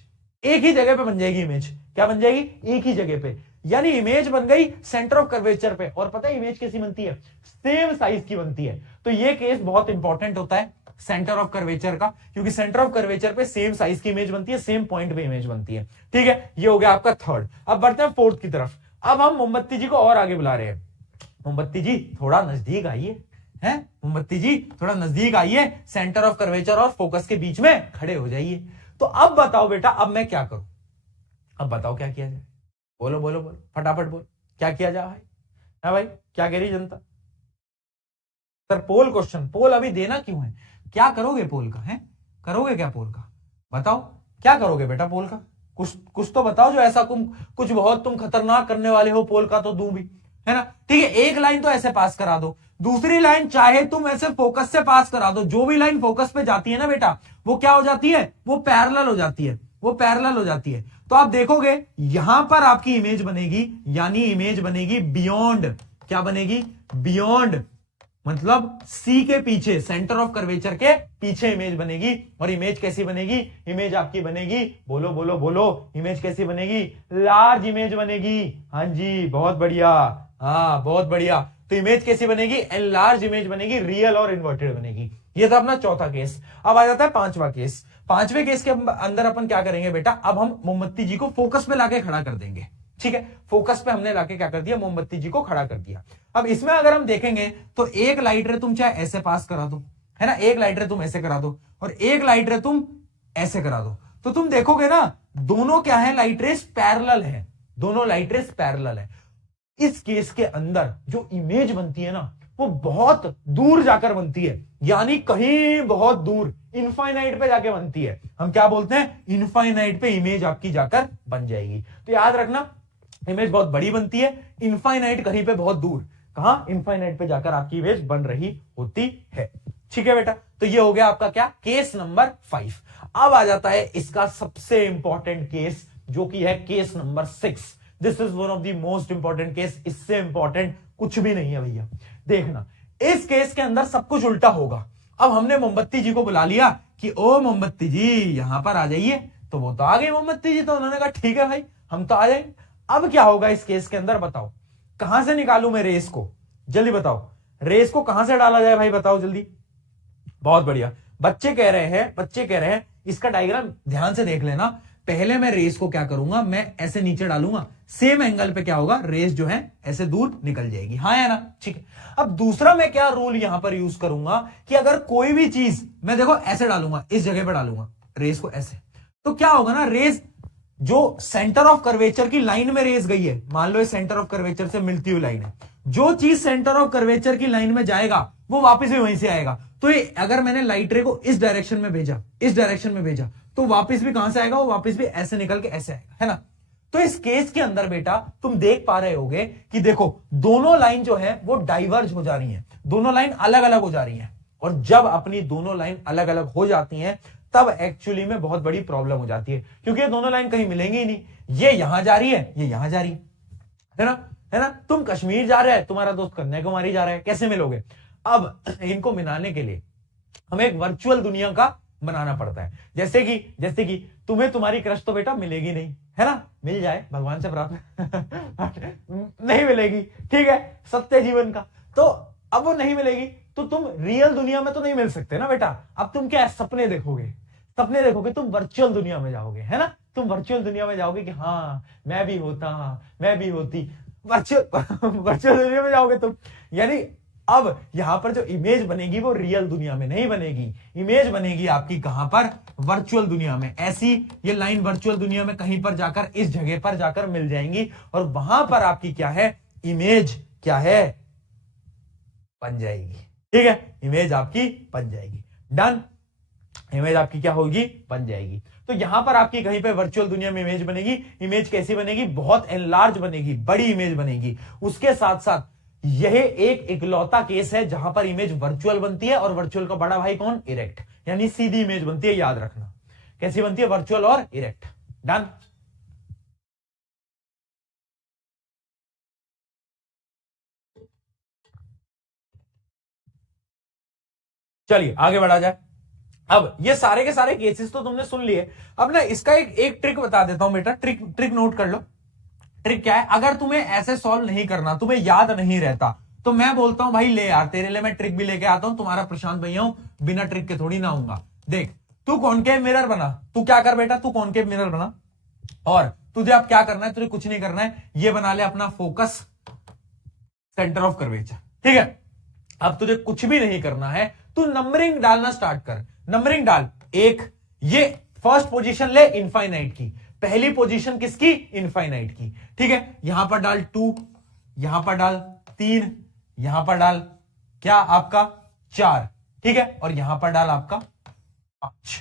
एक ही जगह पे बन जाएगी इमेज। क्या बन जाएगी, एक ही जगह पे, यानी इमेज बन गई सेंटर ऑफ कर्वेचर पे। और पता है इमेज कैसी बनती है, सेम साइज की बनती है। तो ये केस बहुत इंपॉर्टेंट होता है सेंटर ऑफ कर्वेचर का, क्योंकि सेंटर ऑफ कर्वेचर पे सेम साइज की इमेज बनती है, सेम पॉइंट पे इमेज बनती है। ठीक है, ये हो गया आपका थर्ड। अब बढ़ते हैं फोर्थ की तरफ। अब हम मोमबत्ती जी को और आगे बुला रहे हैं। मोमबत्ती जी थोड़ा नजदीक आइए, हैं मोमबत्ती जी थोड़ा नजदीक आइए, सेंटर ऑफ कर्वेचर और फोकस के बीच में खड़े हो जाइए। तो अब बताओ बेटा, अब मैं क्या करूं, अब बताओ क्या किया जाए, बोलो बोलो बोलो फटाफट बोलो, क्या किया जाए भाई, है भाई, क्या कह रही जनता। सर पोल क्वेश्चन, पोल अभी देना क्यों है, क्या करोगे पोल का, है करोगे क्या पोल का, बताओ क्या करोगे बेटा पोल का, कुछ कुछ तो बताओ, जो ऐसा कुछ बहुत तुम खतरनाक करने वाले हो पोल का तो दूं भी, है ना। ठीक है, एक लाइन तो ऐसे पास करा दो, दूसरी लाइन चाहे तुम ऐसे फोकस से पास करा दो। जो भी लाइन फोकस पे जाती है ना बेटा, वो क्या हो जाती है, वो पैरेलल हो जाती है, वो पैरेलल हो जाती है। तो आप देखोगे यहां पर आपकी इमेज बनेगी, यानी इमेज बनेगी बियॉन्ड, क्या बनेगी, बियॉन्ड, मतलब सी के पीछे, सेंटर ऑफ कर्वेचर के पीछे इमेज बनेगी। और इमेज कैसी बनेगी, इमेज आपकी बनेगी, बोलो बोलो बोलो, इमेज कैसी बनेगी, लार्ज इमेज बनेगी। हाँ जी बहुत बढ़िया, हाँ बहुत बढ़िया। तो इमेज कैसी बनेगी, लार्ज इमेज बनेगी, रियल और इन्वर्टेड बनेगी। ये था अपना चौथा केस। अब आ जाता है पांचवा केस। पांचवें केस के अंदर अपन क्या करेंगे बेटा, अब हम मोमबत्ती जी को फोकस पे लाके खड़ा कर देंगे। ठीक है, फोकस पे हमने लाके क्या कर दिया, मोमबत्ती जी को खड़ा कर दिया। अब इसमें अगर हम देखेंगे तो एक लाइट रे तुम चाहे ऐसे पास करा दो, है ना, एक लाइट रे तुम ऐसे करा दो, और एक लाइट रे तुम ऐसे करा दो, तो तुम देखोगे ना दोनों क्या है, लाइट रेस पैरेलल है, दोनों लाइट रेस पैरेलल है। इस केस के अंदर जो इमेज बनती है ना, वो बहुत दूर जाकर बनती है, यानी कहीं बहुत दूर इनफाइनाइट पे जाके बनती है। हम क्या बोलते हैं, इनफाइनाइट पे इमेज आपकी जाकर बन जाएगी। तो याद रखना, इमेज बहुत बड़ी बनती है, इनफाइनाइट कहीं पे बहुत दूर, कहां, इनफाइनाइट पे जाकर आपकी इमेज बन रही होती है। ठीक है बेटा, तो ये हो गया आपका क्या, केस नंबर 5। अब आ जाता है इसका सबसे इंपॉर्टेंट केस, जो कि है case number 6। This is one of the most important case, इससे इंपॉर्टेंट कुछ भी नहीं है भैया। देखना, इस केस के अंदर सब कुछ उल्टा होगा। अब हमने मोमबत्ती जी को बुला लिया कि ओ मोमबत्ती जी यहां पर आ जाइए, तो वो तो आ गई मोमबत्ती जी, तो उन्होंने कहा ठीक है भाई हम तो आ जाएंगे। अब क्या होगा इस केस के अंदर, बताओ कहां से निकालू मैं रेस को, जल्दी बताओ, रेस को कहां से डाला जाए भाई, बताओ जल्दी, बहुत बढ़िया। बच्चे कह रहे हैं इसका डायग्राम ध्यान से देख लेना। पहले मैं रेस को क्या करूंगा, मैं ऐसे नीचे डालूंगा, सेम एंगल पे क्या होगा, रेस जो है ऐसे दूर निकल जाएगी, हाँ या ना, ठीक है। अब दूसरा मैं क्या रूल यहां पर यूज करूंगा कि अगर कोई भी चीज मैं देखो ऐसे डालूंगा, इस जगह पर डालूंगा रेस को ऐसे, तो क्या होगा ना, रेस जो सेंटर ऑफ कर्वेचर की लाइन में रेस गई है, मान लो ये सेंटर ऑफ कर्वेचर से मिलती हुई लाइन है, जो चीज सेंटर ऑफ कर्वेचर की लाइन में जाएगा वो वापस भी वहीं से आएगा। तो ये अगर मैंने लाइट रे को इस डायरेक्शन में भेजा, इस डायरेक्शन में भेजा, तो वापस भी कहां से आएगा, वो वापस भी ऐसे निकल के ऐसे आएगा, है ना। तो इस केस के अंदर बेटा तुम देख पा रहे होगे कि देखो दोनों लाइन जो है वो डाइवर्ज हो जा रही है, दोनों लाइन अलग अलग हो जा रही है। और जब अपनी दोनों लाइन अलग अलग हो जाती हैं तब एक्चुअली में बहुत बड़ी प्रॉब्लम हो जाती है, क्योंकि ये दोनों लाइन कहीं मिलेंगी ही नहीं, ये यहां जा रही है, ये यहां जा रही है ना, है ना। तुम कश्मीर जा रहे हैं, तुम्हारा दोस्त कन्याकुमारी जा रहा है, कैसे मिलोगे। अब इनको मिलाने के लिए हमें एक वर्चुअल दुनिया का बनाना पड़ता है। जैसे कि तुम्हें तुम्हारी क्रश तो बेटा मिलेगी नहीं, है ना, मिल जाए भगवान से प्रार्थना नहीं मिलेगी, ठीक है, सत्य जीवन का। तो अब वो नहीं मिलेगी तो तुम रियल दुनिया में तो नहीं मिल सकते ना बेटा। अब तुम क्या सपने देखोगे, तुम वर्चुअल दुनिया में जाओगे, है ना, तुम वर्चुअल दुनिया में जाओगे कि हाँ मैं भी होता, मैं भी होती, वर्चुअल दुनिया में जाओगे तुम। यानी अब यहां पर जो इमेज बनेगी वो रियल दुनिया में नहीं बनेगी, इमेज बनेगी आपकी कहां पर, वर्चुअल दुनिया में। ऐसी ये लाइन वर्चुअल दुनिया में कहीं पर जाकर, इस जगह पर जाकर मिल जाएंगी और वहां पर आपकी क्या है, इमेज क्या है, बन जाएगी, ठीक है, इमेज आपकी बन जाएगी। डन, इमेज आपकी क्या होगी, बन जाएगी। तो यहां पर आपकी कहीं पे वर्चुअल दुनिया में इमेज बनेगी। इमेज कैसी बनेगी, बहुत एनलार्ज बनेगी, बड़ी इमेज बनेगी। उसके साथ साथ यह एक इकलौता केस है जहां पर इमेज वर्चुअल बनती है, और वर्चुअल का बड़ा भाई कौन, इरेक्ट, यानी सीधी इमेज बनती है, याद रखना कैसी बनती है, वर्चुअल और इरेक्ट। डन। चलिए आगे बढ़ा जाए। अब ये सारे के सारे केसेस तो तुमने सुन लिए। अब ना इसका एक ट्रिक बता देता हूं बेटा, ट्रिक नोट कर लो। ट्रिक क्या है, अगर तुम्हें ऐसे सॉल्व नहीं करना, तुम्हें याद नहीं रहता, तो मैं बोलता हूं भाई ले यार, तेरे लिए मैं ट्रिक भी लेके आता हूं, तुम्हारा प्रशांत भैया हूं, बिना ट्रिक के थोड़ी ना आऊंगा। देख तू कॉनकेव मिरर बना, तू क्या कर बेटा, तू कॉनकेव मिरर बना, और तुझे अब क्या करना है, तुझे कुछ नहीं करना है, ये बना ले अपना फोकस सेंटर ऑफ कर्वेचर, ठीक है। अब तुझे कुछ भी नहीं करना है, तू नंबरिंग डालना स्टार्ट कर, नंबरिंग डाल। एक, ये फर्स्ट पोजीशन ले इनफाइनाइट की, पहली पोजीशन किसकी, इनफाइनाइट की, ठीक है। यहां पर डाल 2, यहां पर डाल 3, यहां पर डाल क्या आपका 4, ठीक है, और यहां पर डाल आपका 5,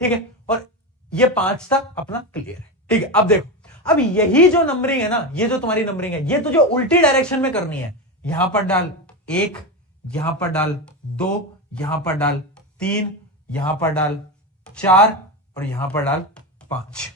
ठीक है। और ये 5 तक अपना क्लियर है, ठीक है। अब देखो, अब यही जो नंबरिंग है ना, ये जो तुम्हारी नंबरिंग है, ये तो जो उल्टी डायरेक्शन में करनी है, यहां पर डाल 1, यहां पर डाल 2, यहां पर डाल 3, यहां पर डाल 4, और यहां पर डाल 5।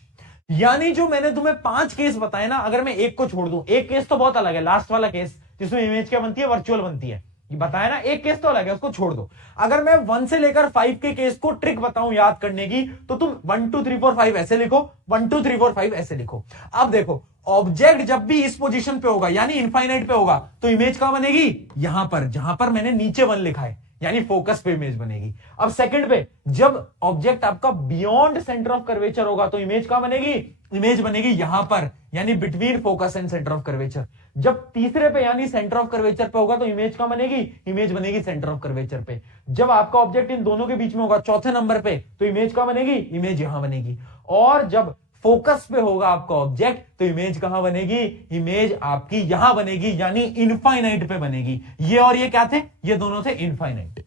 यानी जो मैंने तुम्हें 5 केस बताए ना, अगर मैं एक को छोड़ दूं, एक केस तो बहुत अलग है, लास्ट वाला केस जिसमें इमेज क्या बनती है, वर्चुअल बनती है, ये बताया ना, एक केस तो अलग है, उसको छोड़ दो। अगर मैं 1 से लेकर 5 के केस को ट्रिक बताऊं याद करने की, तो तुम 1 2 3 4 5 ऐसे लिखो, 1 2 3 4 5 ऐसे लिखो। अब देखो, ऑब्जेक्ट जब भी इस पोजीशन पे होगा, यानी इनफाइनाइट पे होगा, तो इमेज कहां बनेगी, यहां पर, जहां पर मैंने नीचे 1 लिखा है, यानी फोकस पे इमेज बनेगी। अब सेकंड पे, जब ऑब्जेक्ट आपका बियॉन्ड सेंटर ऑफ कर्वेचर होगा, तो इमेज कहां बनेगी, इमेज बनेगी यहां पर, यानी between focus and centre of curvature. जब तीसरे पे यानी सेंटर ऑफ कर्वेचर पे होगा, तो इमेज कहां बनेगी, इमेज बनेगी सेंटर ऑफ कर्वेचर पे। जब आपका ऑब्जेक्ट इन दोनों के बीच में होगा, चौथे नंबर पे, तो इमेज कहां बनेगी, इमेज यहां बनेगी। और जब फोकस पे होगा आपका ऑब्जेक्ट, तो इमेज कहां बनेगी, इमेज आपकी यहां बनेगी, यानी इनफाइनाइट पे बनेगी। ये और ये क्या थे, ये दोनों थे इनफाइनाइट।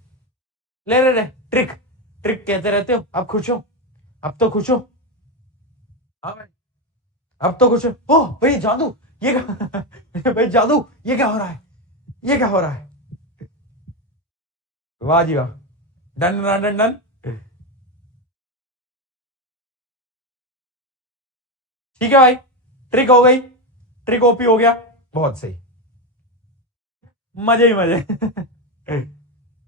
ले ट्रिक कहते रहते हो, अब खुश हो, अब तो खुश हो, हाँ भाई, अब तो खुश हो। ओह भाई जादू, ये भाई जादू, ये क्या हो रहा है, ये क्या हो रहा है, वाह जी वाह, डन डन डन डन। ठीक है भाई, ट्रिक हो गई, ट्रिक ओपी हो गया, बहुत सही, मजे ही मजे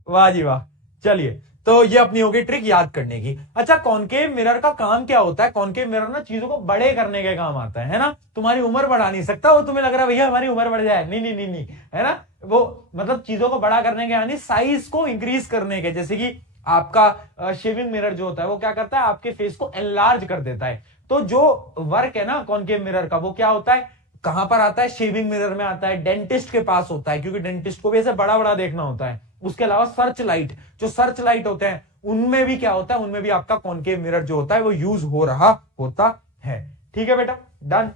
वाह जी वाह। चलिए, तो ये अपनी हो गई ट्रिक याद करने की। अच्छा, कॉनकेव मिरर का काम क्या होता है, कॉनकेव मिरर ना चीजों को बड़े करने के काम आता है ना। तुम्हारी उम्र बढ़ा नहीं सकता वो, तुम्हें लग रहा है भैया हमारी उम्र बढ़ जाए, नहीं नहीं नहीं नहीं, है ना, वो मतलब चीजों को बड़ा करने के यानी साइज को इंक्रीज करने के। जैसे कि आपका शेविंग मिरर जो होता है वो क्या करता है, आपके फेस को एनलार्ज कर देता है। तो जो वर्क है ना कॉनकेव मिरर का, वो क्या होता है, कहां पर आता है, शेविंग मिरर में आता है, डेंटिस्ट के पास होता है, क्योंकि डेंटिस्ट को भी ऐसे बड़ा बड़ा देखना होता है। उसके अलावा सर्च लाइट, जो सर्च लाइट होते हैं उनमें भी क्या होता है, उनमें भी आपका कॉनकेव मिरर जो होता है वो यूज हो रहा होता है। ठीक है बेटा, डन।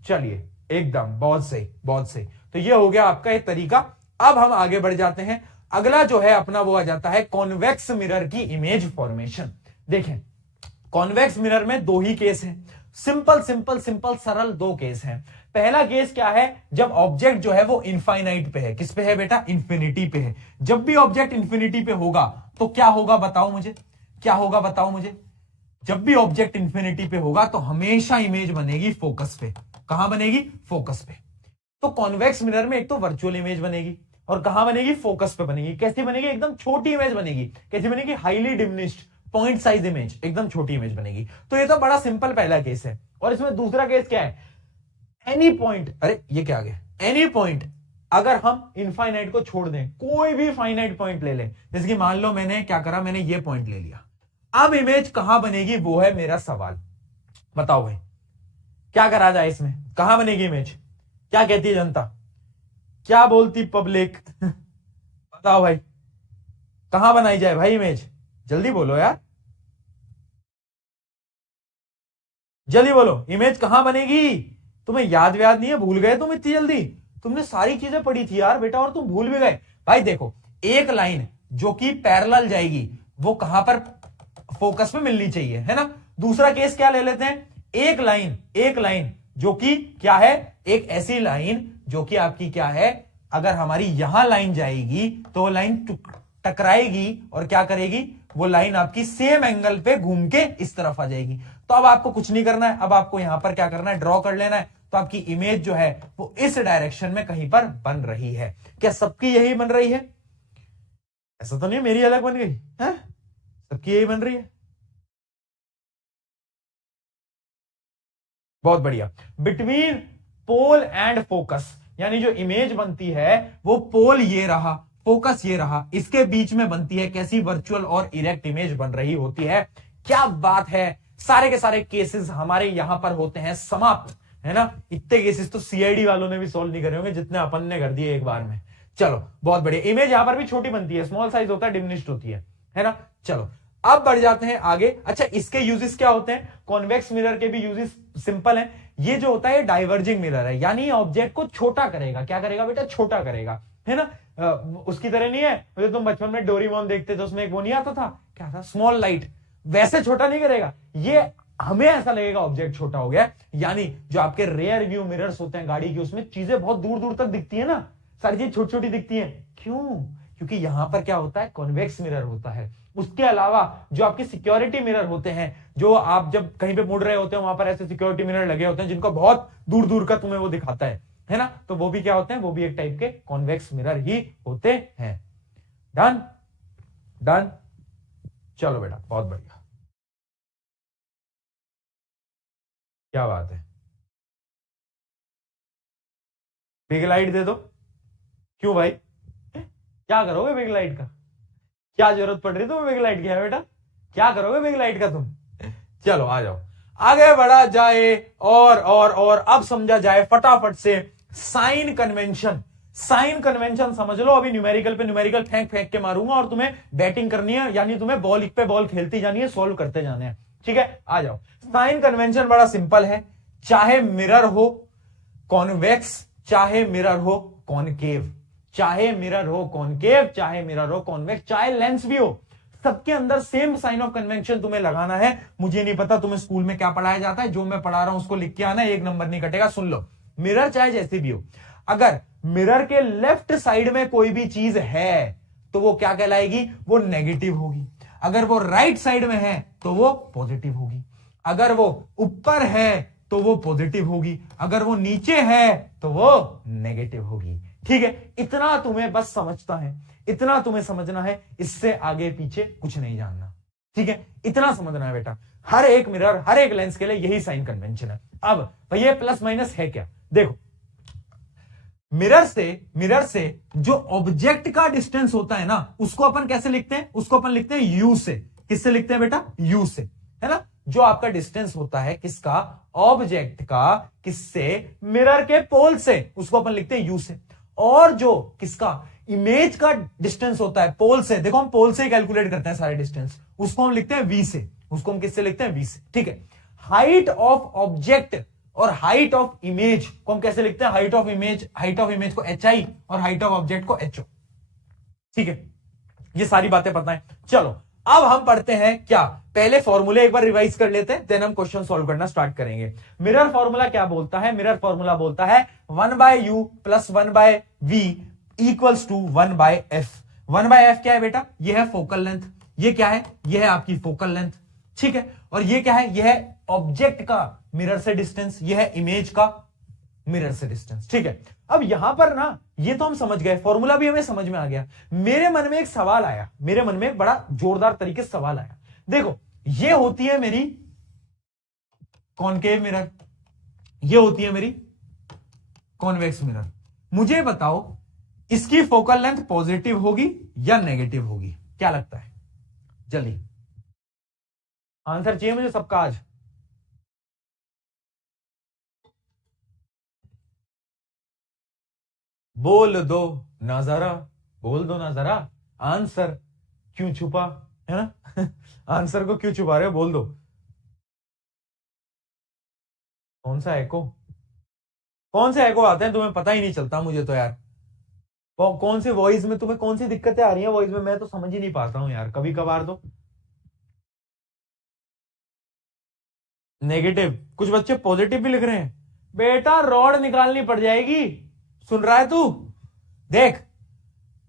चलिए, एकदम बहुत सही, बहुत सही। तो ये हो गया आपका एक तरीका। अब हम आगे बढ़ जाते हैं। अगला जो है अपना वो आ जाता है कॉन्वेक्स मिरर की इमेज फॉर्मेशन। देखें, कॉन्वेक्स मिरर में दो ही केस हैं, सिंपल सिंपल सिंपल सरल दो केस हैं। पहला केस क्या है, जब ऑब्जेक्ट जो है वो इनफाइनाइट पे है। किस पे है बेटा, इंफिनिटी पे है। जब भी ऑब्जेक्ट इंफिनिटी पे होगा तो क्या होगा बताओ मुझे, क्या होगा बताओ मुझे। जब भी ऑब्जेक्ट इंफिनिटी पे होगा तो हमेशा इमेज बनेगी फोकस पे। कहां बनेगी, फोकस पे। तो कॉन्वेक्स मिरर में एक तो वर्चुअल इमेज बनेगी और कहां बनेगी, फोकस पे बनेगी। कैसी बनेगी, एकदम छोटी इमेज बनेगी। कैसी बनेगी, highly diminished point size image, एकदम छोटी इमेज बनेगी। तो ये तो बड़ा सिंपल पहला केस है। और इसमें दूसरा केस क्या है, एनी पॉइंट, अरे ये क्या आ गया, एनी पॉइंट अगर हम इनफाइनाइट को छोड़ दें, कोई भी फाइनाइट पॉइंट ले लें, जैसे कि मान लो मैंने क्या करा, मैंने ये पॉइंट ले लिया, अब इमेज कहां बनेगी वो है मेरा सवाल। बताओ भाई क्या करा जाए इसमें, कहां बनेगी इमेज, क्या कहती है जनता, क्या बोलती पब्लिक बताओ भाई, कहां बनाई जाए भाई इमेज, जल्दी बोलो यार, जल्दी बोलो, इमेज कहां बनेगी। तुम्हें याद व्याद नहीं है, भूल गए तुम इतनी जल्दी, तुमने सारी चीजें पढ़ी थी यार बेटा और तुम भूल भी गए। भाई देखो, एक लाइन जो कि पैरेलल जाएगी वो कहां पर, फोकस में मिलनी चाहिए, है ना। दूसरा केस क्या ले लेते हैं, एक लाइन जो कि क्या है, एक ऐसी लाइन जो कि आपकी क्या है, अगर हमारी यहां लाइन जाएगी तो वो लाइन टकराएगी और क्या करेगी, वो लाइन आपकी सेम एंगल पे घूम के इस तरफ आ जाएगी। तो अब आपको कुछ नहीं करना है, अब आपको यहां पर क्या करना है, ड्रॉ कर लेना है। तो आपकी इमेज जो है वो इस डायरेक्शन में कहीं पर बन रही है। क्या सबकी यही बन रही है, ऐसा तो नहीं मेरी अलग बन गई है, सबकी यही बन रही है। बहुत बढ़िया। बिटवीन पोल एंड फोकस, यानी जो इमेज बनती है वो पोल ये रहा, फोकस ये रहा, इसके बीच में बनती है कैसी, वर्चुअल और इरेक्ट इमेज बन रही होती है। क्या बात है, सारे के सारे केसेस हमारे यहां पर होते हैं समाप्त, है ना। इतने केसेस तो सीआईडी वालों ने भी सॉल्व नहीं करे होंगे जितने अपन ने कर दिए एक बार में। चलो बहुत बढ़िया, इमेज यहां पर भी छोटी बनती है, स्मॉल साइज होता है, डिमिनिश्ड होती है ना। चलो अब बढ़ जाते हैं आगे। अच्छा, इसके यूजेस क्या होते हैं, कॉन्वेक्स मिरर के भी यूजेस सिंपल हैं। ये जो होता है डाइवर्जिंग मिरर है, यानी ऑब्जेक्ट को छोटा करेगा। क्या करेगा बेटा, छोटा करेगा, है ना। उसकी तरह नहीं है, जो तुम बचपन में डोरेमोन देखते थे उसमें एक वो नहीं आता था, क्या था, स्मॉल लाइट, वैसे छोटा नहीं करेगा। ये हमें ऐसा लगेगा ऑब्जेक्ट छोटा हो गया, यानी जो आपके रेयर व्यू मिरर्स होते हैं गाड़ी की, उसमें चीजें बहुत दूर दूर तक दिखती है ना, सारी चीज छोटी छोटी दिखती है। क्यों, क्योंकि यहां पर क्या होता है, कॉन्वेक्स मिरर होता है। उसके अलावा जो आपके सिक्योरिटी मिरर होते हैं, जो आप जब कहीं पे मुड़ रहे होते हैं वहां पर ऐसे सिक्योरिटी मिरर लगे होते हैं जिनको बहुत दूर दूर का तुम्हें वो दिखाता है ना, तो वो भी क्या होते हैं, वो भी एक टाइप के कॉन्वेक्स मिरर ही होते हैं। Done, done. चलो बेटा, बहुत बढ़िया, क्या बात है, बिग लाइट दे दो। क्यों भाई, क्या करोगे बिग लाइट का, क्या जरूरत पड़ रही तुम्हें बिग लाइट की है बेटा, क्या करोगे बिग लाइट का तुम। चलो आ जाओ, आगे बढ़ा जाए और अब समझा जाए फटाफट से साइन कन्वेंशन। साइन कन्वेंशन समझ लो, अभी न्यूमेरिकल पे न्यूमेरिकल फेंक फेंक के मारूंगा और तुम्हें बैटिंग करनी है, यानी तुम्हें बॉल पे बॉल खेलती जानी है, सॉल्व करते जाने हैं। ठीक है, आ जाओ। साइन कन्वेंशन बड़ा सिंपल है, चाहे मिरर हो कॉन्वेक्स, चाहे मिरर हो कॉनकेव, चाहे मिरर हो कॉनकेव, चाहे मिरर हो कॉन्वेक्स, चाहे लेंस भी हो, सबके अंदर सेम साइन ऑफ कन्वेंशन तुम्हें लगाना है। मुझे नहीं पता तुम्हें स्कूल में क्या पढ़ाया जाता है, जो मैं पढ़ा रहा हूं उसको लिख के आना, एक नंबर नहीं कटेगा। सुन लो, मिरर चाहे जैसी भी हो, अगर मिरर के लेफ्ट साइड में कोई भी चीज है तो वो क्या कहलाएगी, वो नेगेटिव होगी। अगर वो राइट साइड में है तो वो पॉजिटिव होगी। अगर वो ऊपर है तो वो पॉजिटिव होगी, अगर वो नीचे है तो वो नेगेटिव होगी। ठीक है, इतना तुम्हें बस समझता है, इतना तुम्हें समझना है, इससे आगे पीछे कुछ नहीं जानना। ठीक है, इतना समझना है बेटा। हर एक मिरर, हर एक लेंस के लिए यही साइन कन्वेंशन है। अब भैया प्लस माइनस है क्या, देखो मिरर से जो ऑब्जेक्ट का डिस्टेंस होता है ना, उसको अपन कैसे लिखते हैं? उसको अपन लिखते हैं यू से। किससे लिखते हैं बेटा? यू से, है ना। जो आपका डिस्टेंस होता है किसका? ऑब्जेक्ट का। किससे? मिरर के पोल से, उसको अपन लिखते हैं यू से। और जो किसका? इमेज का डिस्टेंस होता है पोल से, देखो हम पोल से कैलकुलेट करते हैं सारे डिस्टेंस, उसको हम लिखते हैं वी से। उसको हम किससे लिखते हैं? वी से, ठीक है। हाइट ऑफ ऑब्जेक्ट और हाइट ऑफ इमेज को हम कैसे लिखते हैं? हाइट ऑफ इमेज को एच आई और हाइट ऑफ ऑब्जेक्ट को एच ओ, ठीक है। ये सारी बातें पता है। चलो अब हम पढ़ते हैं क्या, पहले फॉर्मूले एक बार रिवाइज कर लेते हैं, देन हम क्वेश्चन सॉल्व करना स्टार्ट करेंगे। मिरर फॉर्मूला क्या बोलता है? मिरर फॉर्मूला बोलता है 1/u plus 1/v equals to 1/f। 1/f क्या है बेटा? ये है फोकल लेंथ। ये क्या है? ये है आपकी फोकल लेंथ, ठीक है। और ये क्या है? ये है ऑब्जेक्ट का मिरर से डिस्टेंस, ये है इमेज का मिरर से डिस्टेंस, ठीक है। अब यहां पर ना ये तो हम समझ गए, फॉर्मूला भी हमें समझ में आ गया। मेरे मन में एक सवाल आया, मेरे मन में एक बड़ा जोरदार तरीके से सवाल आया। देखो ये होती है मेरी कॉनकेव मिरर, ये होती है मेरी कॉन्वेक्स मिरर। मुझे बताओ इसकी फोकल लेंथ पॉजिटिव होगी या नेगेटिव होगी? क्या लगता है? जल्दी आंसर चाहिए मुझे सबका आज। बोल दो ना जरा, बोल दो ना जरा, आंसर क्यों छुपा, है ना। आंसर को क्यों छुपा रहे हो? बोल दो। कौन सा एको? कौन से एको आते हैं तुम्हें पता ही नहीं चलता मुझे तो यार। कौन सी वॉइस में तुम्हें कौन सी दिक्कतें आ रही हैं वॉइस में? मैं तो समझ ही नहीं पाता हूं यार, कभी कभार तो नेगेटिव, कुछ बच्चे पॉजिटिव भी लिख रहे हैं। बेटा रॉड निकालनी पड़ जाएगी, सुन रहा है तू? देख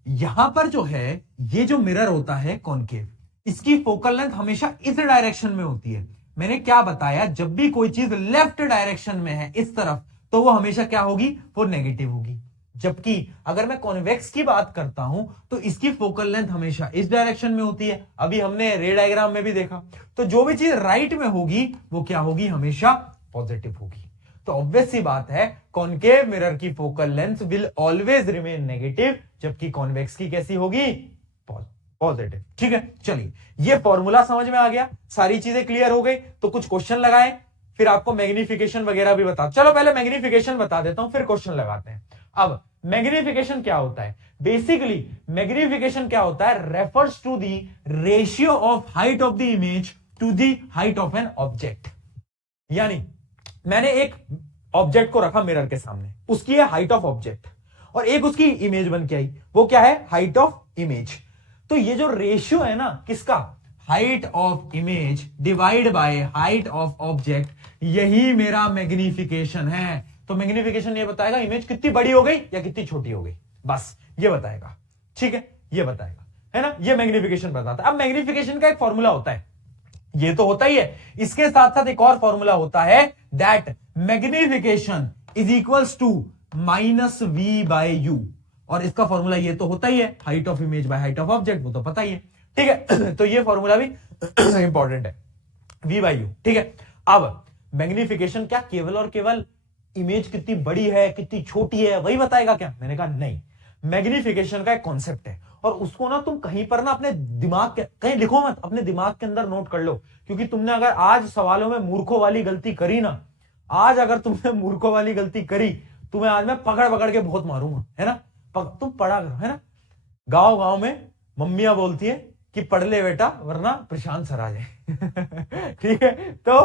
यहां पर जो है ये जो मिरर होता है कॉनकेव, इसकी फोकल लेंथ हमेशा इस डायरेक्शन में होती है। मैंने क्या बताया? जब भी कोई चीज लेफ्ट डायरेक्शन में है इस तरफ, तो वो हमेशा क्या होगी? वो नेगेटिव होगी। जबकि अगर मैं कॉन्वेक्स की बात करता हूं तो इसकी फोकल लेंथ हमेशा इस डायरेक्शन में होती है। अभी हमने रे डायग्राम में भी देखा। तो जो भी चीज राइट में होगी वो क्या होगी? हमेशा पॉजिटिव होगी। तो ऑब्वियस सी बात है कॉनकेव मिरर की focal length will always remain negative, जबकि कॉन्वेक्स की कैसी होगी? पॉजिटिव, ठीक है। चलिए ये फॉर्मूला समझ में आ गया, सारी चीजें क्लियर हो गई। तो कुछ क्वेश्चन लगाएं, फिर आपको मैग्निफिकेशन वगैरह भी बता। चलो पहले मैग्निफिकेशन बता देता हूं, फिर क्वेश्चन लगाते हैं। अब मैग्निफिकेशन क्या होता है? बेसिकली मैग्निफिकेशन क्या होता है? Refers to the ratio of height of the image to the height of an object. यानी मैंने एक ऑब्जेक्ट को रखा मिरर के सामने, उसकी है हाइट ऑफ ऑब्जेक्ट, और एक उसकी इमेज बन के आई, वो क्या है? Height of image. तो ये जो रेशियो है ना किसका? Height of image divide by height of object, यही मेरा मैग्निफिकेशन है। तो मैग्निफिकेशन ये बताएगा इमेज कितनी बड़ी हो गई या कितनी छोटी हो गई, बस ये बताएगा, ठीक है। ये बताएगा, है ना। ये मैग्निफिकेशन बताता है। अब मैग्निफिकेशन का एक फॉर्मूला होता है, ये तो होता ही है, इसके साथ साथ एक और फॉर्मूला होता है, that magnification is equals to -v/u। और इसका फॉर्मूला ये तो होता ही है, height of image by height of object, वो तो पता ही है, ठीक है। तो ये फॉर्मूला भी इंपॉर्टेंट है, v/u, ठीक है। अब मैग्निफिकेशन क्या केवल और केवल इमेज कितनी बड़ी है कितनी छोटी है वही बताएगा क्या? मैंने कहा नहीं, मैग्निफिकेशन का एक कॉन्सेप्ट है, और उसको ना तुम कहीं पर ना अपने दिमाग के कहीं लिखो मत, अपने दिमाग के अंदर नोट कर लो। क्योंकि तुमने अगर आज सवालों में मूर्खों वाली गलती करी ना, आज अगर तुमने मूर्खों वाली गलती करी, तुम्हें आज मैं पकड़ पकड़ के बहुत मारूंगा, है ना। तुम पढ़ा करो, है ना। गांव गांव में मम्मियां बोलती है कि पढ़ ले बेटा वरना प्रशांत सर आ जाए। ठीक है, तो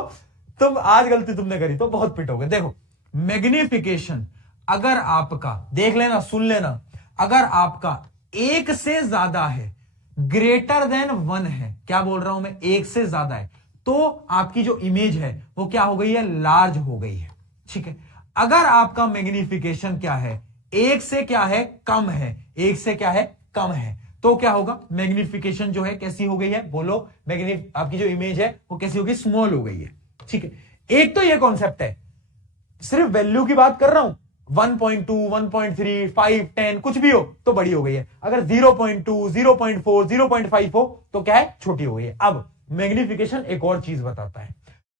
तुम आज गलती तुमने करी तो बहुत पिटोगे। देखो मैग्निफिकेशन अगर आपका, देख लेना सुन लेना, अगर आपका एक से ज्यादा है, ग्रेटर देन 1 है, क्या बोल रहा हूं मैं, एक से ज्यादा है, तो आपकी जो इमेज है वो क्या हो गई है? लार्ज हो गई है, ठीक है। अगर आपका मैग्निफिकेशन क्या है? एक से क्या है? कम है, एक से क्या है? कम है, तो क्या होगा? मैग्निफिकेशन जो है कैसी हो गई है? बोलो, आपकी जो इमेज है वो कैसी हो गई? स्मॉल हो गई है, ठीक है। एक तो ये कॉन्सेप्ट है, सिर्फ वैल्यू की बात कर रहा हूं, 1.2, 1.3, 5, 10 कुछ भी हो तो बड़ी हो गई है। अगर 0.2, 0.4, 0.5 हो तो क्या है? छोटी हो गई है। अब मैग्निफिकेशन एक और चीज बताता है,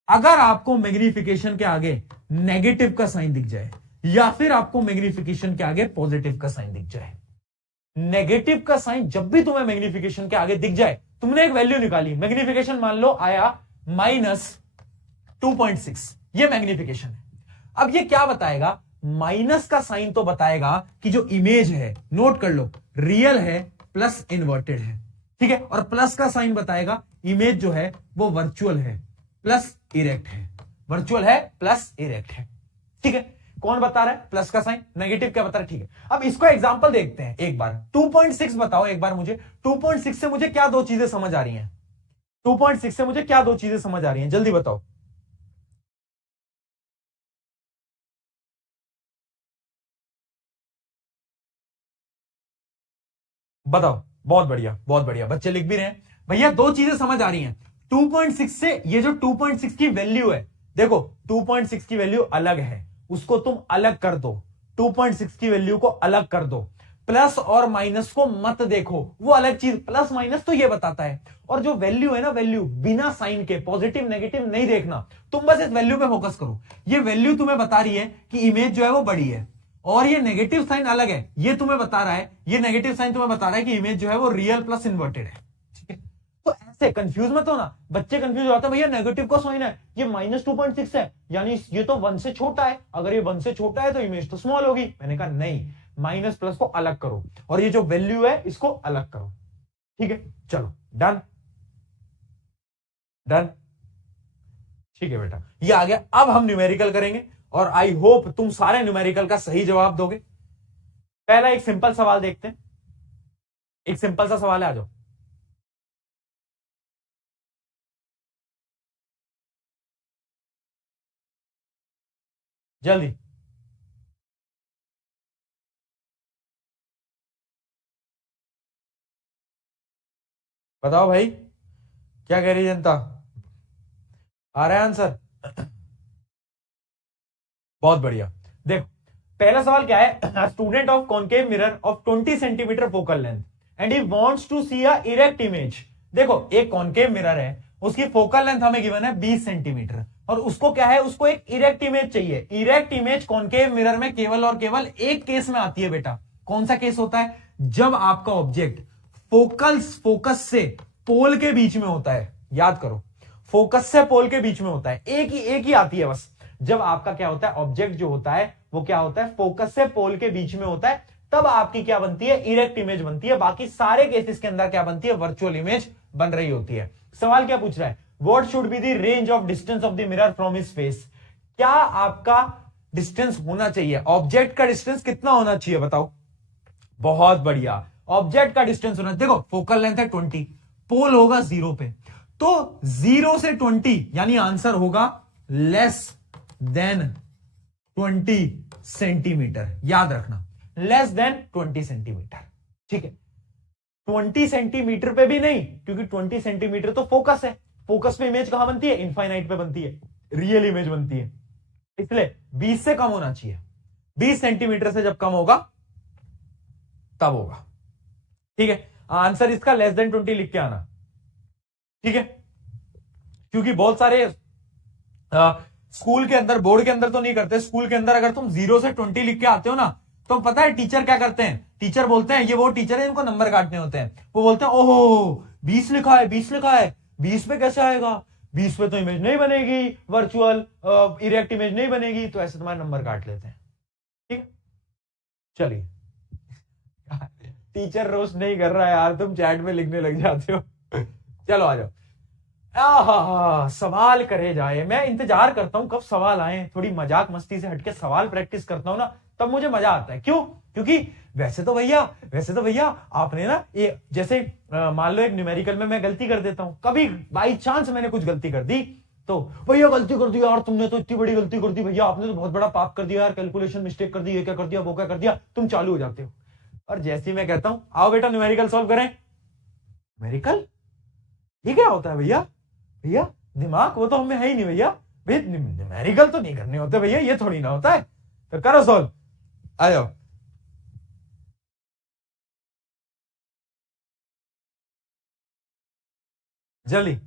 अगर आपको मैग्निफिकेशन के आगे नेगेटिव का साइन दिख जाए, या फिर आपको मैग्निफिकेशन के आगे पॉजिटिव का साइन दिख जाए। नेगेटिव का साइन जब भी तुम्हें मैग्निफिकेशन के आगे दिख जाए, तुमने एक वैल्यू निकाली, मैग्निफिकेशन मान लो आया -2.6, ये मैग्निफिकेशन है। अब ये क्या बताएगा, माइनस का साइन तो बताएगा कि जो इमेज है, नोट कर लो, रियल है प्लस इन्वर्टेड है, ठीक है, और प्लस का साइन बताएगा इमेज जो है वो वर्चुअल है प्लस इरेक्ट है, वर्चुअल है प्लस इरेक्ट है, ठीक है। कौन बता रहा है, प्लस का साइन, नेगेटिव क्या बता रहा है, ठीक है। अब इसको एग्जांपल देखते हैं एक बार। 2.6 बताओ एक बार मुझे, 2.6 से मुझे क्या दो चीजें समझ आ रही हैं, 2.6 से मुझे क्या दो चीजें समझ आ रही हैं, जल्दी बताओ। बताओ, बहुत बढ़िया बहुत बढ़िया, बच्चे लिख भी रहे हैं भैया, दो चीजें समझ आ रही हैं। 2.6 से ये जो 2.6 की वैल्यू है, देखो 2.6 की वैल्यू अलग है, उसको तुम अलग कर दो, 2.6 की वैल्यू को अलग कर दो, प्लस और माइनस को मत देखो, वो अलग चीज, प्लस माइनस तो ये बताता है, और जो वैल्यू है ना, वैल्यू बिना साइन के, पॉजिटिव नेगेटिव नहीं देखना, तुम बस इस वैल्यू पे फोकस करो। ये वैल्यू तुम्हें बता रही है कि इमेज जो है वो बड़ी है, और ये नेगेटिव साइन अलग है, ये तुम्हें बता रहा है, ये नेगेटिव साइन तुम्हें बता रहा है कि इमेज जो है वो रियल प्लस इन्वर्टेड है, ठीक है। तो ऐसे कंफ्यूज मत हो ना, बच्चे कंफ्यूज होते हैं, भैया नेगेटिव का साइन है, ये -2.6 है, यानी ये तो 1 से छोटा है, अगर ये 1 से छोटा है तो इमेज तो स्मॉल होगी। मैंने कहा नहीं, माइनस प्लस को अलग करो, और ये जो वैल्यू है इसको अलग करो, ठीक है। चलो डन, डन, ठीक है बेटा, ये आ गया। अब हम न्यूमेरिकल करेंगे, और आई होप तुम सारे न्यूमेरिकल का सही जवाब दोगे। पहला एक सिंपल सवाल देखते हैं, एक सिंपल सा सवाल है, आ जाओ जल्दी। बताओ भाई, क्या कह रही जनता, आ रहा है आंसर? बहुत बढ़िया। देखो पहला सवाल क्या है, student of concave mirror of 20 centimetre focal length and he wants to see a erect image. देखो एक कॉनकेव मिरर है, उसकी फोकल लेंथ हमें गिवन है 20 सेंटीमीटर, और उसको क्या है, उसको एक इरेक्ट इमेज चाहिए। इरेक्ट इमेज कॉनकेव मिरर में केवल और केवल एक केस में आती है बेटा। कौन सा केस होता है, जब आपका ऑब्जेक्ट फोकस से पोल के बीच में होता है। याद करो, फोकस से पोल के बीच में होता है, एक ही आती है बस। जब आपका क्या होता है, ऑब्जेक्ट जो होता है वो क्या होता है, फोकस से पोल के बीच में होता है, तब आपकी क्या बनती है, इरेक्ट इमेज बनती है। बाकी सारे केसेस के अंदर क्या बनती है, वर्चुअल इमेज बन रही होती है। सवाल क्या पूछ रहा है, what should be the range of distance of the mirror from his face. क्या आपका डिस्टेंस होना चाहिए, ऑब्जेक्ट का डिस्टेंस कितना होना चाहिए बताओ। बहुत बढ़िया, ऑब्जेक्ट का डिस्टेंस होना, देखो फोकल लेंथ है 20, पोल होगा 0 पे, तो 0 से 20 यानी आंसर होगा लेस देन 20 सेंटीमीटर। याद रखना, लेस देन 20 सेंटीमीटर, ठीक है। 20 सेंटीमीटर पे भी नहीं, क्योंकि 20 सेंटीमीटर तो फोकस है, फोकस पे इमेज कहां बनती है, इनफाइनाइट पे बनती है, रियल इमेज बनती है, इसलिए 20 से कम होना चाहिए। 20 सेंटीमीटर से जब कम होगा तब होगा, ठीक है। आंसर इसका लेस देन 20 लिख के आना, ठीक है, क्योंकि बहुत सारे स्कूल के अंदर, बोर्ड के अंदर तो नहीं करते, स्कूल के अंदर अगर तुम 0 से 20 लिख के आते हो ना, तो पता है टीचर क्या करते हैं, टीचर बोलते हैं, ये वो टीचर है इनको नंबर काटने होते हैं, वो बोलते हैं ओहो 20 लिखा है, 20 लिखा है, 20 पे कैसे आएगा, 20 पे तो इमेज नहीं बनेगी, वर्चुअल इरेक्ट इमेज नहीं बनेगी, तो ऐसे तुम्हारे नंबर काट लेते हैं, ठीक है। चलिए टीचर रोस्ट नहीं कर रहा है यार, तुम चैट में लिखने लग जाते हो चलो आ जाओ। सवाल करे जाए, मैं इंतजार करता हूं कब सवाल आए, थोड़ी मजाक मस्ती से हटके सवाल प्रैक्टिस करता हूं ना, तब मुझे मजा आता है। क्यों, क्योंकि वैसे तो भैया आपने ना ये जैसे मान लो एक न्यूमेरिकल में मैं गलती कर देता हूं, कभी बाई चांस मैंने कुछ गलती कर दी, तो भैया गलती कर दी यार तुमने, तो इतनी बड़ी गलती कर दी भैया आपने, तो बहुत बड़ा पाप कर दिया यार, कैलकुलेशन मिस्टेक कर दी, ये क्या कर दिया, वो क्या कर दिया, तुम चालू हो जाते हो। और जैसे ही मैं कहता हूं आओ बेटा न्यूमेरिकल सॉल्व करें, न्यूमेरिकल ये क्या होता है भैया, भैया दिमाग वो तो हमें है ही नहीं भैया, भैया न्यूमेरिकल तो नहीं करने होते भैया, ये थोड़ी ना होता है, तो करो सॉल्व, आ जाओ। जल्दी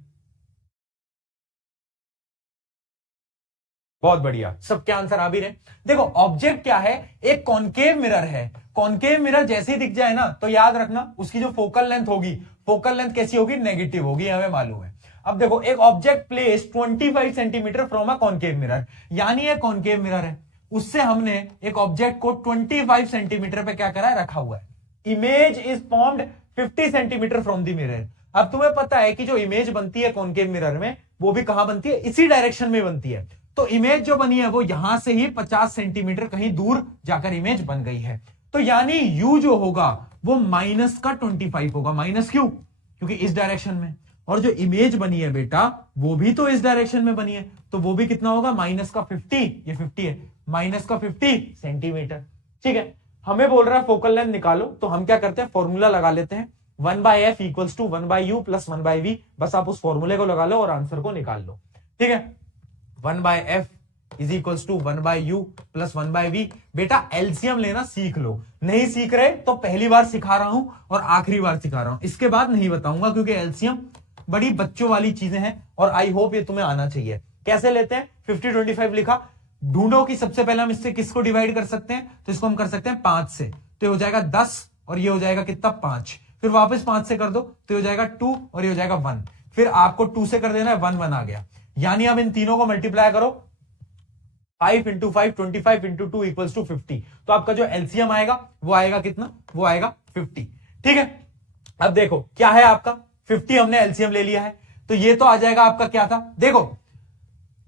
बहुत बढ़िया, सबके आंसर आ भी रहे। देखो ऑब्जेक्ट क्या है, एक कॉनकेव मिरर है। कॉनकेव मिरर जैसे ही दिख जाए ना तो याद रखना उसकी जो फोकल लेंथ होगी, फोकल लेंथ कैसी होगी, नेगेटिव होगी, हमें मालूम है। अब देखो एक object place 25 centimetre from a concave mirror, यानी एक कॉनकेव मिरर है, उससे हमने एक ऑब्जेक्ट को 25 सेंटीमीटर पे क्या करा है, रखा हुआ है। Image is formed 50 centimetre from the mirror. अब तुम्हें पता है कि जो इमेज बनती है कॉनकेव मिरर में, वो भी कहां बनती है, इसी डायरेक्शन में बनती है। तो इमेज जो बनी है वो यहां से ही 50 सेंटीमीटर कहीं दूर जाकर इमेज बन गई है। तो यानी u जो होगा वो माइनस का 25 होगा। माइनस क्यों, क्योंकि इस डायरेक्शन में, और जो इमेज बनी है बेटा वो भी तो इस डायरेक्शन में बनी है, तो वो भी कितना होगा, माइनस का 50, ये 50 है, माइनस का 50 सेंटीमीटर। ठीक है, हमें बोल रहा है फोकल लेंथ निकालो, तो हम क्या करते हैं, फॉर्मूला लगा लेते हैं, 1/f equals to 1/u plus 1/v। बस आप उस फॉर्मूले को लगा लो और आंसर को निकाल लो। ठीक है, 1/f is equals to 1/u plus 1/v। बेटा एलसीएम लेना सीख लो, नहीं सीख रहे तो पहली बार सिखा रहा हूं और आखिरी बार सिखा रहा हूं, इसके बाद नहीं बताऊंगा, क्योंकि एलसीएम बड़ी बच्चों वाली चीजें हैं और आई होप ये तुम्हें आना चाहिए। कैसे लेते हैं, 50-25 लिखा, ढूंढो कि सबसे पहले हम इससे किसको डिवाइड कर सकते हैं, तो इसको हम कर सकते हैं 5 से, तो ये हो जाएगा 10 और ये हो जाएगा कितना, 5। फिर वापस 5 से कर दो तो ये हो जाएगा 2 और ये हो जाएगा 1। फिर आपको 2 से कर देना है, 1 1 आ गया। यानी अब इन तीनों को मल्टीप्लाई करो, 5 इंटू 5 25 इंटू 2 इक्वल्स टू 50। तो आपका जो एलसीएम आएगा वो आएगा कितना, वो आएगा 50। ठीक है, अब देखो क्या है आपका 50, हमने एलसीएम ले लिया है, तो ये तो आ जाएगा आपका क्या था, देखो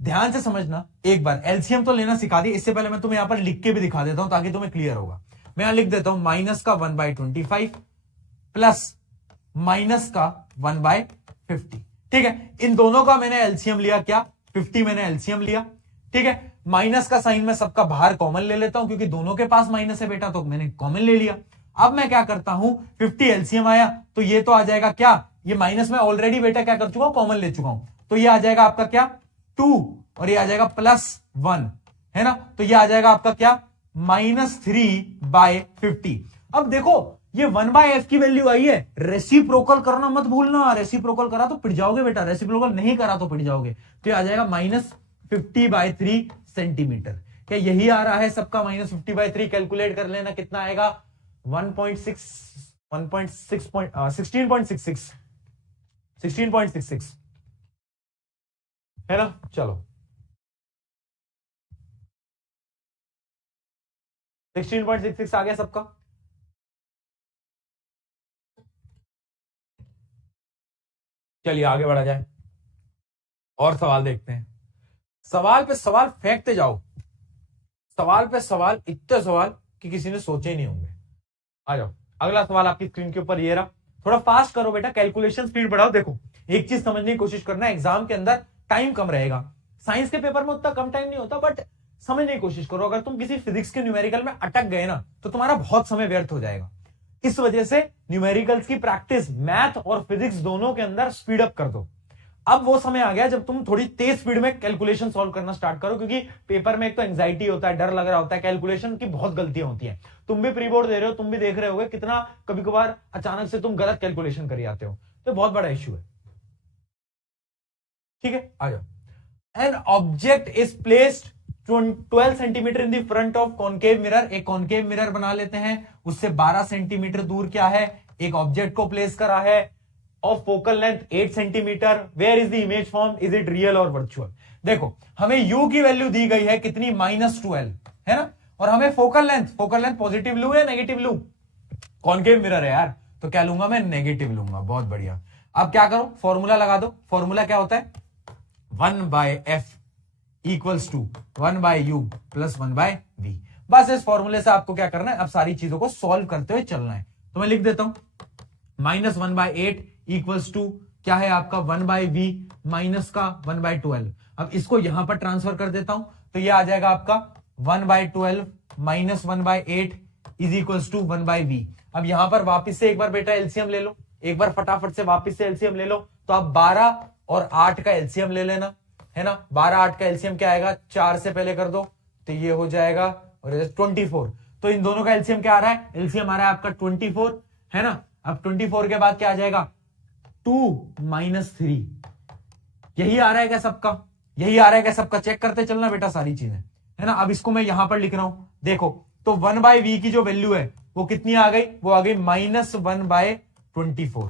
ध्यान से समझना एक बार, एलसीएम तो लेना सिखा दी, इससे पहले मैं तुम्हें यहां पर लिख के भी दिखा देता हूं ताकि तुम्हें क्लियर होगा। मैं यहां लिख देता हूं माइनस का 1/25 प्लस माइनस का 1/50। ठीक है, इन दोनों का मैंने एलसीएम लिया, क्या 50 मैंने एलसीएम लिया। ठीक है, माइनस का साइन में सबका बाहर कॉमन ले लेता हूं, क्योंकि दोनों के पास माइनस है बेटा, तो मैंने कॉमन ले लिया। अब मैं क्या करता हूं, 50 एलसीएम आया तो ये तो आ जाएगा क्या, ये माइनस में ऑलरेडी बेटा क्या कर चुका हूं, कॉमन ले चुका हूं, तो ये आ जाएगा आपका क्या 2 और ये आ जाएगा +1, है ना, तो ये आ जाएगा आपका क्या -3/50। अब देखो ये 1/f की वैल्यू आई है, रेसिप्रोकल करना मत भूलना, रेसिप्रोकल करा तो पिट जाओगे बेटा, रेसिप्रोकल नहीं करा तो पिट जाओगे। तो ये आ जाएगा -50/3 सेंटीमीटर। क्या यही आ रहा है सबका, -50/3 कैलकुलेट कर लेना, कितना आएगा 16.66 है ना। चलो 16.66 आ गया सबका। चलिए आगे बढ़ा जाए और सवाल देखते हैं। सवाल पे सवाल फेंकते जाओ, सवाल पे सवाल, इतने सवाल कि किसी ने सोचे ही नहीं होंगे। आ जाओ, अगला सवाल आपकी स्क्रीन के ऊपर ये रहा, थोड़ा फास्ट करो बेटा, कैलकुलेशन स्पीड बढ़ाओ। देखो एक चीज समझने की कोशिश करना, एग्जाम के अंदर टाइम कम रहेगा, साइंस के पेपर में उतना कम टाइम नहीं होता, बट समझने की कोशिश करो। अगर तुम किसी फिजिक्स के न्यूमेरिकल में अटक गए ना तो तुम्हारा बहुत समय व्यर्थ हो जाएगा। इस वजह से न्यूमेरिकल्स की प्रैक्टिस मैथ और फिजिक्स दोनों के अंदर स्पीड अप कर दो। अब वो समय आ गया जब तुम थोड़ी तेज स्पीड में कैलकुलेशन सॉल्व करना स्टार्ट करो, क्योंकि पेपर में एक तो एंजाइटी होता है, डर लग रहा होता है, कैलकुलेशन की बहुत गलतियां होती हैं। तुम भी प्री बोर्ड दे रहे हो, तुम भी देख रहे होगे कितना कभी कभार अचानक से तुम गलत कैलकुलेशन कर आते हो, तो बहुत बड़ा इश्यू है। ठीक है, आ जाओ। N object is placed 12 centimetre in the front of concave mirror. एक कॉनकेव मिरर बना लेते हैं, उससे 12 सेंटीमीटर दूर क्या है, एक ऑब्जेक्ट को प्लेस करा है, of focal length 8 centimetre. Where is the image form, is it real और वर्चुअल। देखो हमें u की वैल्यू दी गई है कितनी, -12, है ना, और हमें फोकल लेंथ पॉजिटिव लू या नेगेटिव लू, कॉनकेव मिरर है यार, तो क्या लूंगा मैं, नेगेटिव लूंगा। बहुत बढ़िया, अब क्या करो, फॉर्मूला लगा दो। फॉर्मूला क्या होता है, 1/f equals to 1/u plus 1/v। बस इस फॉर्मूले से आपको क्या करना है, अब सारी चीजों को सॉल्व करते हुए चलना है। तो मैं लिख देता हूं -1/8 इक्वल्स टू क्या है आपका 1/v माइनस का 1/12। अब इसको यहां पर ट्रांसफर कर देता हूं, तो ये आ जाएगा आपका 1/12 minus 1/8 is equals to 1/v। अब यहां पर वापिस से एक बार बेटा एलसीएम ले लो, एक बार फटाफट से वापिस से एलसीएम ले लो, तो आप 12 और 8 का एलसीएम ले लेना, है ना। 12-8 का एलसीएम क्या आएगा, 4 से पहले कर दो तो ये हो जाएगा और 24। तो इन दोनों का एलसीएम क्या आ रहा है, एलसीएम आ रहा है आपका 24, है ना। अब 24 के बाद क्या आ जाएगा, 2 - 3, यही आ रहा है क्या सबका, यही आ रहा है क्या सबका? चेक करते चलना बेटा सारी चीजें, है ना। अब इसको मैं यहां पर लिख रहा हूं, देखो तो 1/v की जो वैल्यू है वो कितनी आ गई? वो आ गई -1/24।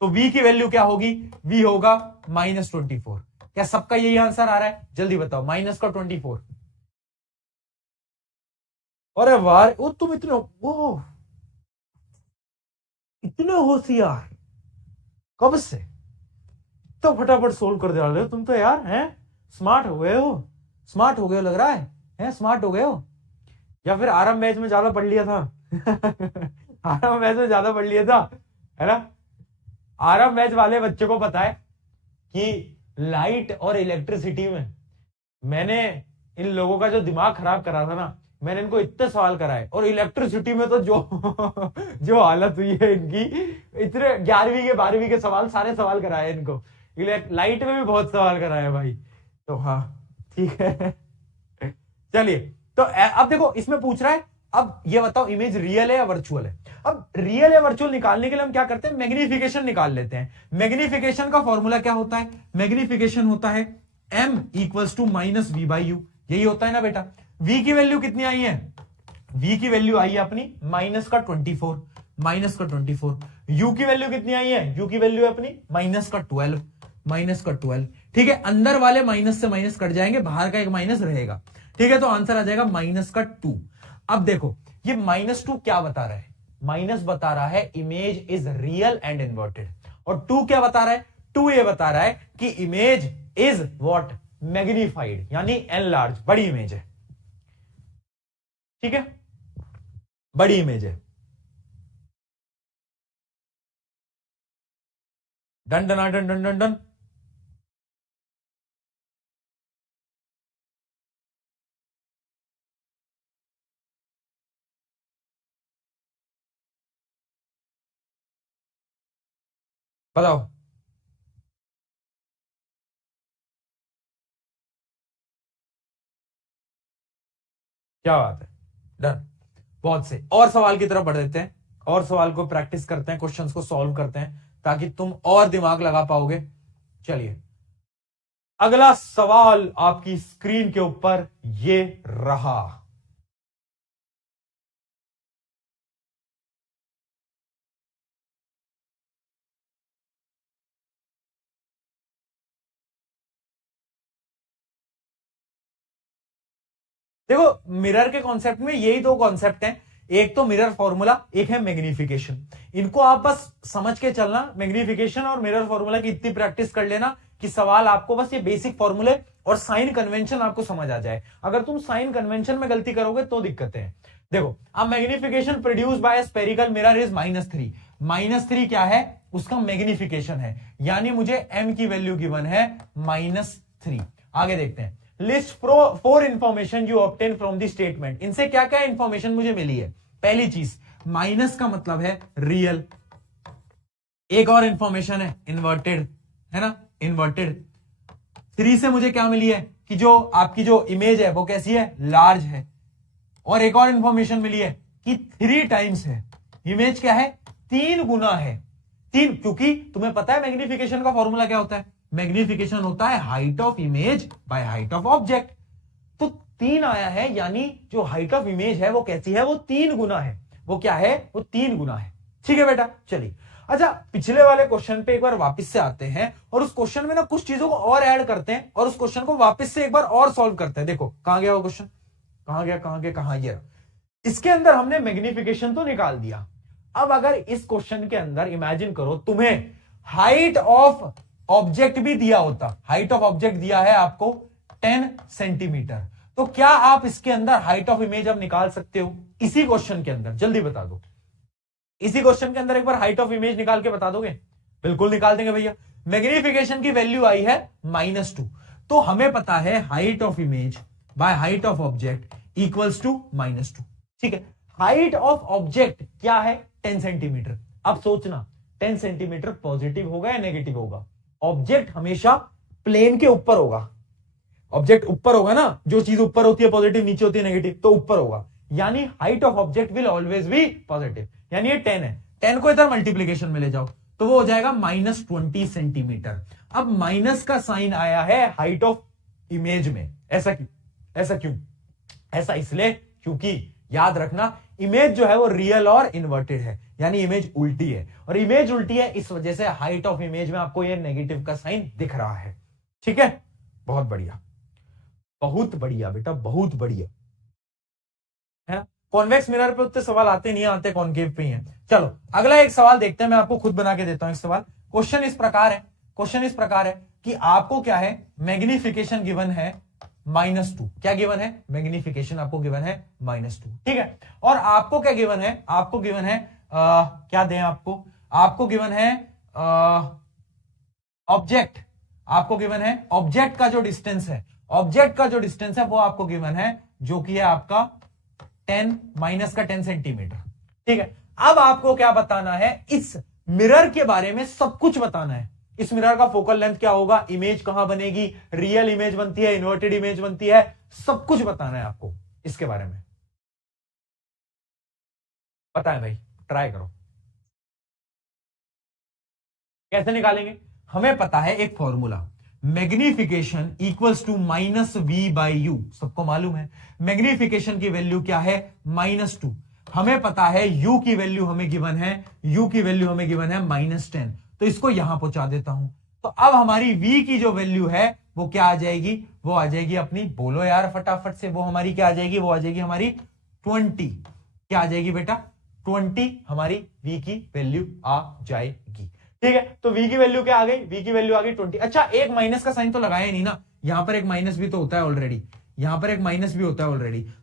तो v की वैल्यू क्या होगी? v होगा -24। क्या सबका यही आंसर आ रहा है? जल्दी बताओ, -24। अरे वाह, वो तुम इतने होशियार कब से? तो फटाफट सोल्व कर दे रहे हो तुम तो यार, हैं? स्मार्ट हो गए हो, स्मार्ट हो गए हो लग रहा है स्मार्ट हो गए हो, या फिर आराम बैच में ज्यादा पढ़ लिया था? आराम बैच में ज्यादा पढ़ लिया था, है ना। आराम बैच वाले बच्चों को पता है कि लाइट और इलेक्ट्रिसिटी में मैंने इन लोगों का जो दिमाग खराब करा था ना, मैंने इनको इतने सवाल कराए, और इलेक्ट्रिसिटी में तो जो जो हालत हुई है इनकी, इतने 11वीं के 12वीं के सवाल, सारे सवाल कराए इनको। लाइट में भी बहुत सवाल कराए भाई। तो हाँ ठीक है। चलिए, तो अब देखो इसमें पूछ रहा है, अब ये बताओ इमेज रियल है या वर्चुअल है। अब रियल या वर्चुअल निकालने के लिए हम क्या करते हैं? मैग्निफिकेशन निकाल लेते हैं। मैग्निफिकेशन का फॉर्मूला क्या होता है? मैग्निफिकेशन होता है m इक्वल्स टू -v/u, यही होता है ना बेटा। v की वैल्यू कितनी आई है? v की वैल्यू आई है अपनी -24, u की वैल्यू कितनी आई है? u की वैल्यू है अपनी -12। ठीक है, अंदर वाले माइनस से माइनस कट जाएंगे, बाहर का एक माइनस रहेगा। ठीक है, तो आंसर आ जाएगा -2। अब देखो ये -2 क्या बता रहा है? माइनस बता रहा है image is real and inverted, और 2 क्या बता रहा है? 2 ये बता रहा है कि इमेज इज व्हाट? मैग्निफाइड, यानी एनलार्ज, बड़ी इमेज है। ठीक है, बड़ी इमेज है। Done done done done done done. बताओ, क्या बात है, डन। बहुत से और सवाल की तरफ बढ़ देते हैं, और सवाल को प्रैक्टिस करते हैं, क्वेश्चंस को सॉल्व करते हैं, ताकि तुम और दिमाग लगा पाओगे। चलिए, अगला सवाल आपकी स्क्रीन के ऊपर ये रहा। देखो मिरर के कॉन्सेप्ट में यही दो कॉन्सेप्ट हैं, एक तो मिरर फॉर्मूला, एक है मैग्निफिकेशन। इनको आप बस समझ के चलना, मैग्निफिकेशन और मिरर फॉर्मूला की इतनी प्रैक्टिस कर लेना कि सवाल आपको बस ये बेसिक फॉर्मूले और साइन कन्वेंशन आपको समझ आ जाए। अगर तुम साइन कन्वेंशन में गलती करोगे तो दिक्कतें हैं। देखो, अब magnification produce by spherical mirror is -3। -3 क्या है? उसका मैग्निफिकेशन है, यानी मुझे m की वैल्यू गिवन है -3। आगे देखते हैं, list 4 information you obtain from the statement. इनसे क्या क्या इंफॉर्मेशन मुझे मिली है? पहली चीज, माइनस का मतलब है रियल। एक और इंफॉर्मेशन है इन्वर्टेड, है ना, इन्वर्टेड। 3 से मुझे क्या मिली है? कि जो आपकी जो इमेज है वो कैसी है? लार्ज है। और एक और इंफॉर्मेशन मिली है कि 3 टाइम्स है। इमेज क्या है? 3 गुना है। 3, क्योंकि तुम्हें पता है मैग्निफिकेशन का फॉर्मूला क्या होता है? मैग्निफिकेशन होता है height of image by height of object. तो 3 आया है, यानी जो हाइट ऑफ इमेज है वो कैसी है? वो 3 गुना है। वो क्या है? वो 3 गुना है। ठीक है बेटा, चलिए। अच्छा, पिछले वाले क्वेश्चन पे एक बार वापस से आते हैं, और उस क्वेश्चन में ना कुछ चीजों को और ऐड करते हैं, और उस क्वेश्चन को वापस से एक बार और सॉल्व करते हैं। देखो कहां गया वो क्वेश्चन, कहां गया, कहां ये। इसके अंदर हमने मैग्निफिकेशन तो निकाल दिया। अब अगर इस क्वेश्चन के अंदर इमेजिन करो तुम्हें हाइट ऑफ ऑब्जेक्ट भी दिया होता, हाइट ऑफ ऑब्जेक्ट दिया है आपको 10 सेंटीमीटर, तो क्या आप इसके अंदर हाइट ऑफ इमेज अब निकाल सकते हो? इसी क्वेश्चन के अंदर, जल्दी बता दो, इसी क्वेश्चन के अंदर एक बार हाइट ऑफ इमेज निकाल के बता दोगे? बिल्कुल निकाल देंगे भैया। मैग्निफिकेशन की वैल्यू आई है -2, तो हमें पता है height of image by height of object equals to -2। ठीक है, हाइट ऑफ ऑब्जेक्ट क्या है? 10 सेंटीमीटर। अब सोचना, 10 सेंटीमीटर पॉजिटिव होगा या नेगेटिव होगा? ऑब्जेक्ट हमेशा प्लेन के ऊपर होगा। ऑब्जेक्ट ऊपर होगा ना, जो चीज ऊपर होती है पॉजिटिव, नीचे होती है नेगेटिव, तो ऊपर होगा, यानी height of object will always be positive, यानी ये 10 है। 10 को इधर मल्टीप्लीकेशन में ले जाओ, तो वो हो जाएगा -20 सेंटीमीटर। अब माइनस का साइन आया है हाइट ऑफ इमेज में, ऐसा क्यों? ऐसा इसलिए क्योंकि याद रखना इमेज जो है वो रियल और इन्वर्टेड है, यानी इमेज उल्टी है, और इमेज उल्टी है इस वजह से हाइट ऑफ इमेज में आपको ये नेगेटिव का साइन दिख रहा है। ठीक है, बहुत बढ़िया, बहुत बढ़िया बेटा, बहुत बढ़िया है। कॉन्वेक्स मिरर पे उतने सवाल आते नहीं आते, कॉनकेव पे ही हैं। चलो अगला एक सवाल देखते हैं, मैं आपको खुद बना के देता हूं एक सवाल। क्वेश्चन इस प्रकार है कि आपको क्या है, मैग्निफिकेशन गिवन है -2। क्या गिवन है? मैग्निफिकेशन आपको गिवन है -2। ठीक है, और आपको क्या गिवन है? आपको गिवन है क्या दें आपको गिवन है ऑब्जेक्ट। आपको गिवन है ऑब्जेक्ट का जो डिस्टेंस है वो आपको गिवन है, जो कि है आपका 10 सेंटीमीटर। ठीक है, अब आपको क्या बताना है? इस मिरर के बारे में सब कुछ बताना है। इस मिरर का फोकल लेंथ क्या होगा, इमेज कहां बनेगी, रियल इमेज बनती है, इन्वर्टेड इमेज बनती है, सब कुछ बताना है आपको इसके बारे में। पता है भाई, ट्राई करो। कैसे निकालेंगे? हमें पता है एक formula, magnification equals to -v/u। सबको मालूम है मैग्निफिकेशन की वैल्यू क्या है, -2। हमें पता है u की वैल्यू हमें गिवन है -10। तो इसको यहां पहुंचा देता हूं। तो अब हमारी v की जो वैल्यू है वो क्या आ जाएगी? वो आ जाएगी अपनी, बोलो यार फटाफट से, वो हमारी क्या आ जाएगी? वो आ जाएगी हमारी 20। क्या आ जाएगी बेटा? 20 हमारी v की वैल्यू आ जाएगी। ठीक है, तो v की वैल्यू क्या आ गई? v की वैल्यू आ गई 20। अच्छा, एक माइनस का साइन तो लगाया नहीं ना, यहां पर एक माइनस भी तो होता है ऑलरेडी,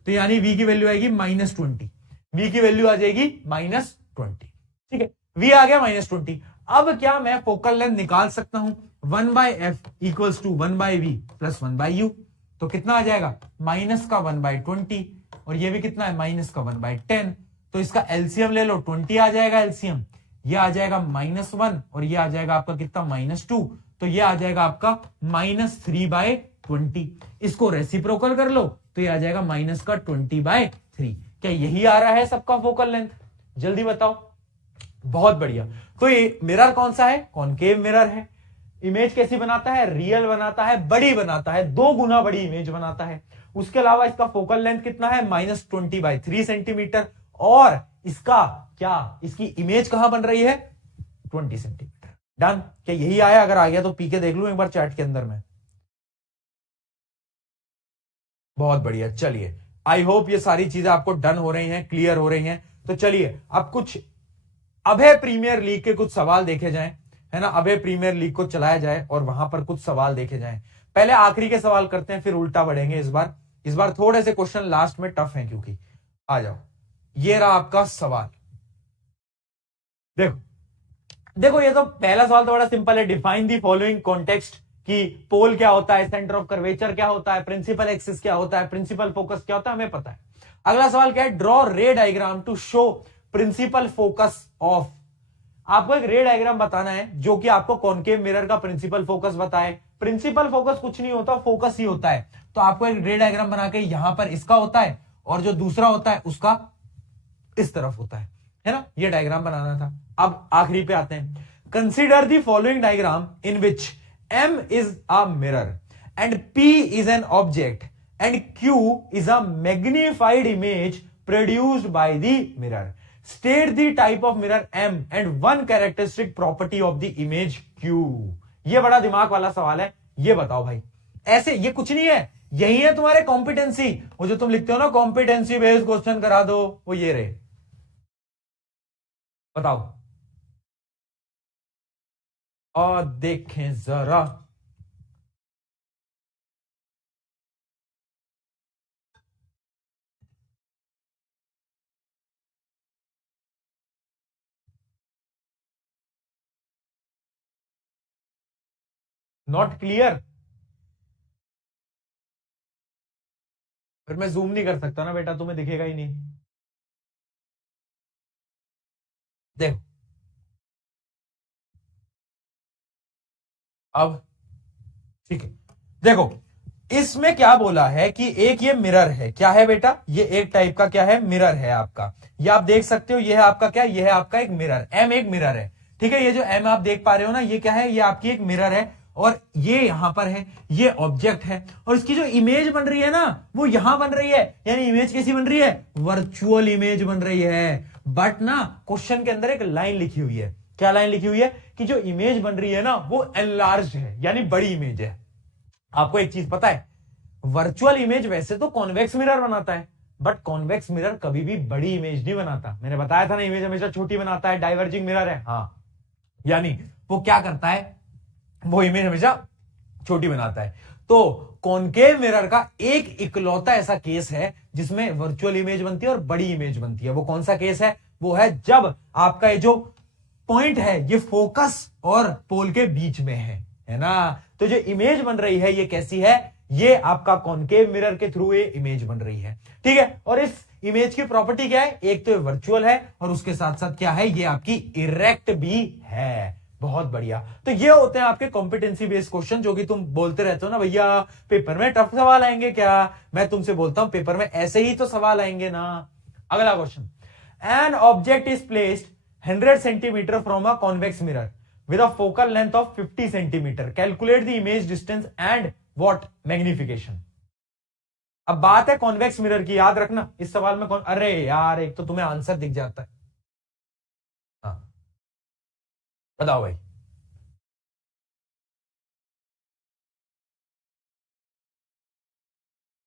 तो यानी v की वैल्यू आएगी -20। v की वैल्यू आ जाएगी -20। ठीक है, v आ गया -20। अब क्या मैं फोकल लेंथ निकाल सकता हूं? 1/f equals to 1/v plus 1/u। तो कितना आ जाएगा? -1/20, और ये भी कितना है? -1/10। तो इसका एलसीएम ले लो, 20 आ जाएगा एलसीएम, ये आ जाएगा -1, और ये आ जाएगा आपका कितना? -2। तो ये आ जाएगा आपका -3/20। इसको रेसिप्रोकल कर लो तो ये आ जाएगा -20/3। क्या यही आ रहा है सबका फोकल लेंथ? जल्दी बताओ। बहुत बढ़िया। तो ये मिरर कौन सा है? कॉनकेव मिरर है। इमेज कैसी बनाता है? रियल बनाता है, बड़ी बनाता है, 2 गुना बड़ी इमेज बनाता है। उसके अलावा इसका फोकल लेंथ कितना है? -20/3 सेंटीमीटर। और इसका क्या, इसकी इमेज कहां बन रही है? 20 सेंटीमीटर। डन। क्या यही आया? अगर आ गया तो पी के देख लूं एक बार चैट के अंदर में। बहुत बढ़िया। चलिए, आई होप ये सारी चीजें आपको डन हो रही हैं, क्लियर हो रही हैं। तो चलिए अब कुछ अभय प्रीमियर लीग के कुछ सवाल देखे जाएं, है ना। अभय प्रीमियर लीग को चलाया जाए और वहां पर कुछ सवाल देखे जाएं। पहले आखिरी के सवाल करते हैं, फिर उल्टा बढ़ेंगे इस बार थोड़े से क्वेश्चन लास्ट में टफ हैं, क्योंकि आ जाओ। ये रहा आपका सवाल। देखो ये तो पहला सवाल तो बड़ा सिंपल है। डिफाइन दी फॉलोइंग कॉन्टेक्स्ट, कि पोल क्या होता है, सेंटर ऑफ कर्वेचर क्या होता है, प्रिंसिपल एक्सिस क्या होता है, प्रिंसिपल फोकस क्या होता है, हमें पता है। अगला सवाल क्या है? Draw ray diagram to show principal focus of. आपको एक रे डायग्राम बताना है जो कि आपको कॉनकेव मिरर का प्रिंसिपल फोकस बताए। प्रिंसिपल फोकस कुछ नहीं होता, फोकस ही होता है। तो आपको एक रे डायग्राम बना के यहां पर इसका होता है, और जो दूसरा होता है उसका इस तरफ होता है ना। ये डायग्राम बनाना था। अब आखिरी पे आते हैं। Consider the following diagram in which M is a mirror and P is an object and Q is a magnified image produced by the mirror. State the type of mirror M and one characteristic property of the image Q. ये बड़ा दिमाग वाला सवाल है। ये बताओ भाई, ऐसे ये कुछ नहीं है, यही है तुम्हारे कॉम्पिटेंसी। वो जो तुम लिखते हो ना कॉम्पिटेंसी बेस्ड क्वेश्चन करा दो, वो ये रहे। बताओ और देखें जरा। Not clear? फिर मैं जूम नहीं कर सकता ना बेटा, तुम्हें दिखेगा ही नहीं। देखो अब ठीक है, देखो इसमें क्या बोला है कि एक ये मिरर है। क्या है बेटा? ये एक टाइप का क्या है? मिरर है आपका। ये आप देख सकते हो, ये है आपका क्या? ये है आपका एक मिरर। एम एक मिरर है। ठीक है, ये जो एम आप देख पा रहे हो ना, ये क्या है, ये आपकी एक मिरर है और ये यहां पर है, ये ऑब्जेक्ट है और इसकी जो इमेज बन रही है ना वो यहां बन रही है। यानी इमेज कैसी बन रही है, वर्चुअल इमेज बन रही है। बट ना क्वेश्चन के अंदर एक लाइन लिखी हुई है, क्या लाइन लिखी हुई है, कि जो इमेज बन रही है ना वो एनलार्ज्ड है, यानी बड़ी इमेज है। आपको एक चीज पता है, वर्चुअल इमेज वैसे तो कॉन्वेक्स मिरर बनाता है, बट कॉन्वेक्स मिरर कभी भी बड़ी इमेज नहीं बनाता। मैंने बताया था ना, इमेज हमेशा छोटी बनाता है, डाइवर्जिंग मिरर है। हाँ, यानी वो क्या करता है, वो इमेज हमेशा छोटी बनाता है। तो कॉनकेव मिरर का एक इकलौता ऐसा केस है जिसमें वर्चुअल इमेज बनती है और बड़ी इमेज बनती है। वो कौन सा केस है, वो है जब आपका ये जो पॉइंट है ये फोकस और पोल के बीच में है ना। तो जो इमेज बन रही है ये कैसी है, ये आपका कॉनकेव मिरर के थ्रू ये इमेज बन रही है। ठीक है, और इस इमेज की प्रॉपर्टी क्या है, एक तो ये वर्चुअल है और उसके साथ साथ क्या है, ये आपकी इरेक्ट भी है। बहुत बढ़िया। तो ये होते हैं आपके कॉम्पिटेंसी बेस्ड क्वेश्चन, जो कि तुम बोलते रहते हो ना भैया पेपर में टफ सवाल आएंगे क्या। मैं तुमसे बोलता हूं पेपर में ऐसे ही तो सवाल आएंगे ना। अगला question, N object is placed 100 centimetre from a convex mirror with a focal length of 50 centimeter. Calculate the image distance and what magnification. अब बात है कॉन्वेक्स मिरर की, याद रखना इस सवाल में अरे यार एक तो तुम्हें आंसर दिख जाता है। हाँ बताओ भाई,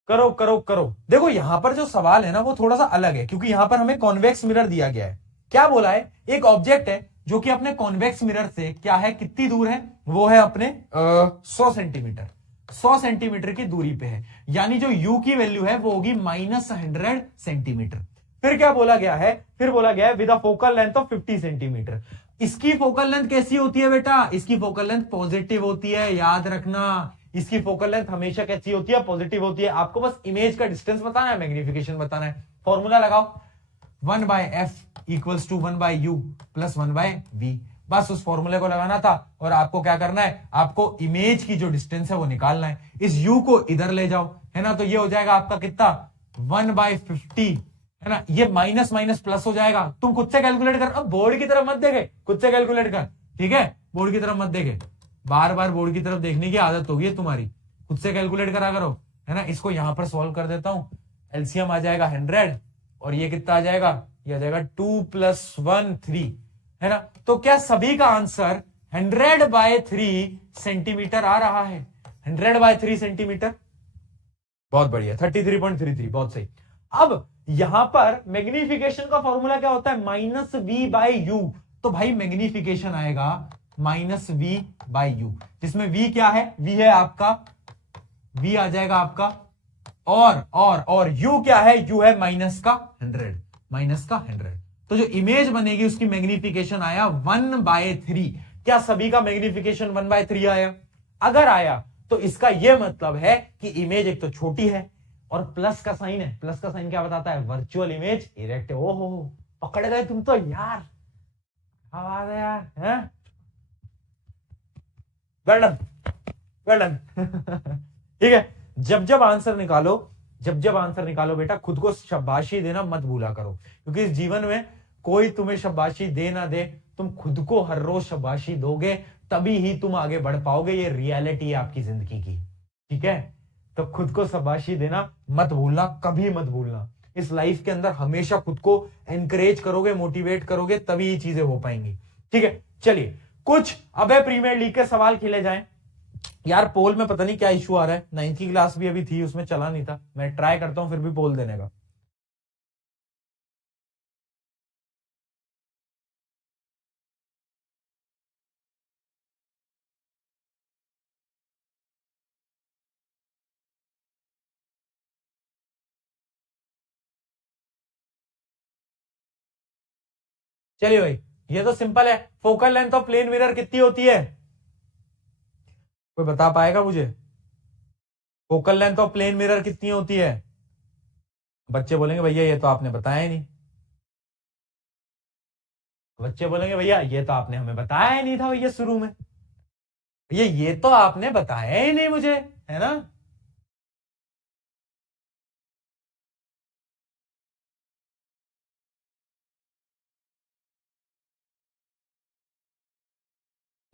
करो करो करो। देखो यहां पर जो सवाल है ना वो थोड़ा सा अलग है, क्योंकि यहां पर हमें कॉन्वेक्स मिरर दिया गया है। क्या बोला है, एक ऑब्जेक्ट है जो कि अपने कॉन्वेक्स मिरर से क्या है, कितनी दूर है, वो है अपने 100 सेंटीमीटर, 100 सेंटीमीटर की दूरी पे है। यानी जो u की वैल्यू है वो होगी -100 सेंटीमीटर। फिर क्या बोला गया है, फिर बोला गया है with a focal length of 50 centimetre. इसकी फोकल लेंथ कैसी होती है बेटा, इसकी फोकल लेंथ पॉजिटिव होती है, याद रखना। इसकी फोकल लेंथ हमेशा कैसी होती है, पॉजिटिव होती है। आपको बस इमेज का डिस्टेंस बताना है, मैग्निफिकेशन बताना है। फॉर्मूला लगाओ, 1/f equals to 1/u plus 1/v। बस उस फॉर्मूले को लगाना था और आपको क्या करना है, आपको इमेज की जो डिस्टेंस है वो निकालना है। इस u को इधर ले जाओ, है ना, तो ये हो जाएगा आपका कितना, 1/50, है ना। ये माइनस माइनस प्लस हो जाएगा। तुम खुद से कैलकुलेट कर, अब बोर्ड की तरफ मत देखे, खुद से कैलकुलेट कर, ठीक है, बोर्ड की तरफ मत देखे। बार बार बोर्ड की तरफ देखने की आदत होगी तुम्हारी, खुद से कैलकुलेट करा करो, है ना। इसको यहां पर सॉल्व कर देता हूं, एलसीएम आ जाएगा 100 और ये कितना आ जाएगा, ये आ जाएगा 2 + 1 3, है ना। तो क्या सभी का आंसर 100/3 सेंटीमीटर आ रहा है, 100/3 सेंटीमीटर। बहुत बढ़िया, 33.33, बहुत सही। अब यहां पर मैग्निफिकेशन का फॉर्मूला क्या होता है, -v/u। तो भाई मैग्निफिकेशन आएगा -v/u, जिसमें v क्या है, v है आपका, v आ जाएगा आपका, और u क्या है, u है -100, -100। तो जो इमेज बनेगी उसकी मैग्निफिकेशन आया 1/3। क्या सभी का मैग्निफिकेशन 1/3 आया? अगर आया तो इसका यह मतलब है कि इमेज एक तो छोटी है और प्लस का साइन है। प्लस का साइन क्या बताता है, वर्चुअल इमेज इरेक्ट। ओहो पकड़ गए तुम तो यार, आवाज है यार, है वेल डन, वेल डन। ठीक है, जब जब आंसर निकालो, जब जब आंसर निकालो बेटा खुद को शाबाशी देना मत भूला करो, क्योंकि इस जीवन में कोई तुम्हें शाबाशी दे ना दे, तुम खुद को हर रोज शाबाशी दोगे तभी ही तुम आगे बढ़ पाओगे। ये रियलिटी है आपकी जिंदगी की, ठीक है। तो खुद को शाबाशी देना मत भूलना, कभी मत भूलना। इस लाइफ के अंदर हमेशा खुद को एनकरेज करोगे, मोटिवेट करोगे, तभी ये चीजें हो पाएंगी, ठीक है। चलिए कुछ अबे प्रीमियर लीग के सवाल खेले जाएं। यार पोल में पता नहीं क्या इशू आ रहा है, 9th की क्लास भी अभी थी, उसमें चला नहीं था। मैं ट्राई करता हूं फिर भी पोल देने का। चलिए भाई, ये तो सिंपल है। Focal length of plane mirror कितनी होती है, कोई बता पाएगा मुझे? Focal length of plane mirror कितनी होती है? बच्चे बोलेंगे भैया ये तो आपने बताया ही नहीं। बच्चे बोलेंगे भैया ये तो आपने हमें बताया ही नहीं था भैया शुरू में, भैया ये तो आपने बताया ही नहीं मुझे, है ना।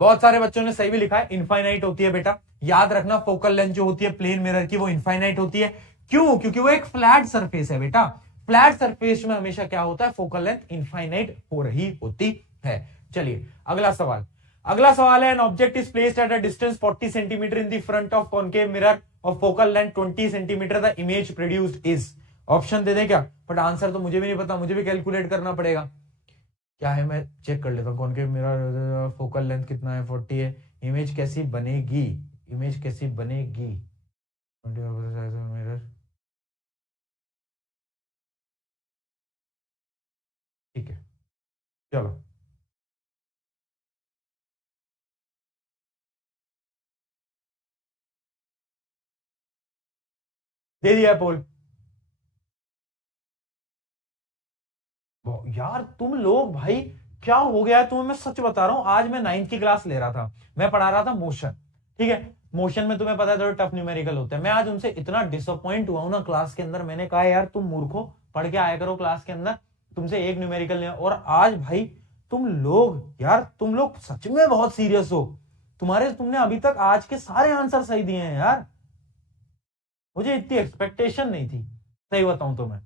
बहुत सारे बच्चों ने सही भी लिखा है, इनफाइनाइट होती है बेटा। याद रखना फोकल लेंथ जो होती है प्लेन मिरर की वो इनफाइनाइट होती है। क्यों? क्योंकि वो एक फ्लैट सरफेस है बेटा। फ्लैट सरफेस में हमेशा क्या होता है, फोकल लेंथ इनफाइनाइट हो रही होती है। चलिए अगला सवाल। अगला सवाल है, an object is placed at a distance 40 centimetre in the front of concave mirror और focal length 20 centimetre, the image produced is. Option दे दें क्या? बट आंसर तो मुझे भी नहीं पता, मुझे भी कैलकुलेट करना पड़ेगा। क्या है, मैं चेक कर लेता हूँ। कॉनकेव मिरर फोकल लेंथ कितना है, 40 है। इमेज कैसी बनेगी, इमेज कैसी बनेगी मिरर? ठीक है चलो, दे दिया पोल। यार तुम लोग भाई, क्या हो गया है तुम्हें, मैं सच बता रहा हूं। आज मैं 9th की क्लास ले रहा था, मैं पढ़ा रहा था मोशन, ठीक है। मोशन में तुम्हें पता है थोड़े टफ न्यूमेरिकल होते हैं। मैं आज उनसे इतना डिसअपॉइंट हुआ हूं ना क्लास के अंदर। मैंने कहा यार तुम मूर्खो, पढ़ के आया करो क्लास के अंदर, तुमसे एक न्यूमेरिकल नहीं। और आज भाई तुम लोग, यार तुम लोग सच में बहुत सीरियस हो। तुमने अभी तक आज के सारे आंसर सही दिए हैं यार। मुझे इतनी एक्सपेक्टेशन नहीं थी, सही बताऊं तो मैं,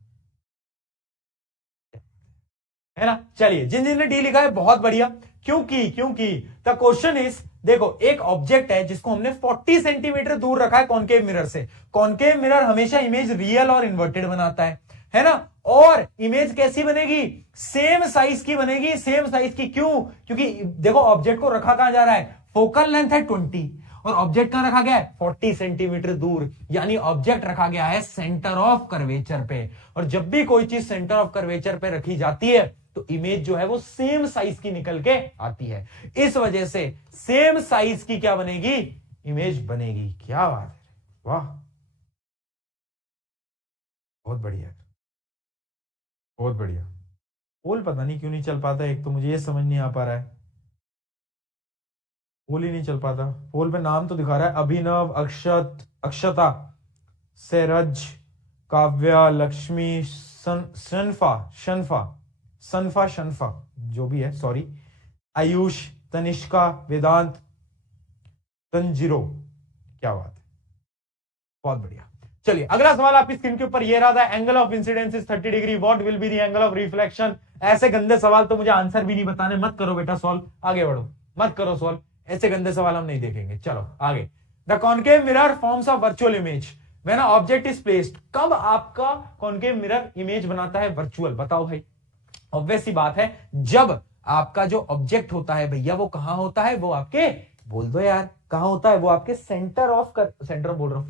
है ना। चलिए, जिन जिन ने डी लिखा है बहुत बढ़िया। क्योंकि क्योंकि द क्वेश्चन इज, देखो एक ऑब्जेक्ट है जिसको हमने 40 सेंटीमीटर दूर रखा है कॉनकेव मिरर से। कॉनकेव मिरर हमेशा इमेज रियल और इन्वर्टेड बनाता है ना। और इमेज कैसी बनेगी, सेम साइज की बनेगी, सेम साइज की। क्यों? क्योंकि देखो ऑब्जेक्ट को रखा कहां जा रहा है, फोकल लेंथ है 20 और ऑब्जेक्ट कहां रखा गया है, 40 सेंटीमीटर दूर। यानी ऑब्जेक्ट रखा गया है सेंटर ऑफ कर्वेचर पे। और जब भी कोई चीज सेंटर ऑफ कर्वेचर पे रखी जाती है तो इमेज जो है वो सेम साइज की निकल के आती है। इस वजह से सेम साइज की क्या बनेगी, इमेज बनेगी। क्या बात है, वाह, बहुत बढ़िया, बहुत बढ़िया। पोल पता नहीं क्यों नहीं चल पाता, एक तो मुझे ये समझ नहीं आ पा रहा है, पोल ही नहीं चल पाता। पोल पे नाम तो दिखा रहा है, अभिनव, अक्षता, सेरज, काव्या, लक्ष्मी, शनफा शनफा सनफा शनफा जो भी है, सॉरी, आयुष, तनिष्का, वेदांत, तंजिरो। क्या बात है, बहुत बढ़िया। चलिए अगला सवाल आपकी स्क्रीन के ऊपर ये रहा था, angle of incidence is 30 degree, what will be the angle of reflection. ऐसे गंदे सवाल तो मुझे आंसर भी नहीं बताने, मत करो बेटा सॉल्व, आगे बढ़ो, मत करो सॉल्व, ऐसे गंदे सवाल हम नहीं देखेंगे। चलो आगे। The concave mirror forms a virtual image when a object is placed. कब आपका कॉनकेव मिरर इमेज बनाता है वर्चुअल, बताओ भाई। ऑब्वियस सी बात है, जब आपका जो ऑब्जेक्ट होता है भैया वो कहां होता है, वो आपके, बोल दो यार, कहां होता है, वो आपके सेंटर बोल रहा हूं,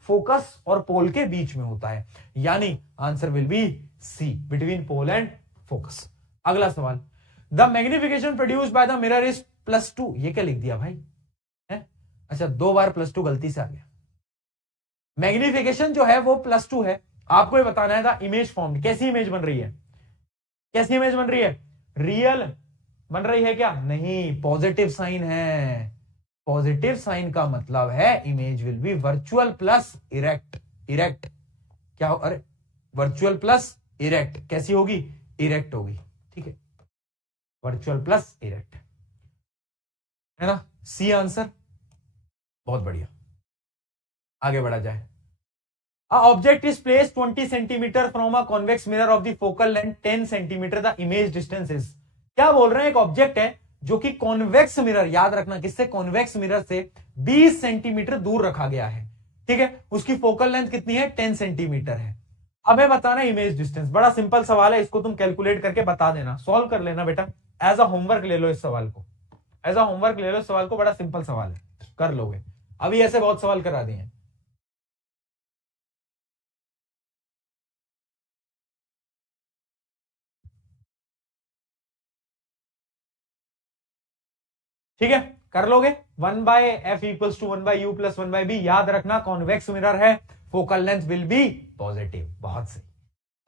फोकस और पोल के बीच में होता है। यानी answer will be C, between pole and focus. अगला सवाल, the magnification produced by the mirror is +2। ये क्या लिख दिया भाई, है? अच्छा 2 बार +2 गलती से आ गया। मैग्निफिकेशन जो है वो +2 है। आपको ये बताना है द इमेज फॉर्म, कैसी इमेज बन रही है, कैसी इमेज बन रही है, रियल बन रही है क्या, नहीं, पॉजिटिव साइन है। पॉजिटिव साइन का मतलब है image will be virtual plus erect. Erect क्या हो, अरे वर्चुअल प्लस इरेक्ट, कैसी होगी, इरेक्ट होगी, ठीक है, वर्चुअल प्लस इरेक्ट, है ना। सी आंसर, बहुत बढ़िया। आगे बढ़ा जाए। A object is placed 20 centimetre from a convex mirror of the focal length 10 centimetre, the image distance is. क्या बोल रहे हैं, एक ऑब्जेक्ट है जो कि कॉन्वेक्स मिरर, याद रखना किससे, कॉन्वेक्स मिरर से 20 सेंटीमीटर दूर रखा गया है, ठीक है। उसकी फोकल लेंथ कितनी है, 10 सेंटीमीटर है। हमें बताना है इमेज डिस्टेंस। बड़ा सिंपल सवाल है, इसको तुम कैलकुलेट करके बता देना, सॉल्व कर लेना बेटा। एज अ होमवर्क ले लो इस सवाल को, एज अ होमवर्क ले लो इस सवाल को, बड़ा सिंपल सवाल है, कर लोगे। अभी ऐसे बहुत सवाल करा दिए हैं। ठीक है, कर लोगे। 1/f = 1/u + 1/b। याद रखना कॉन्वेक्स मिरर है, focal length will be positive. बहुत सही,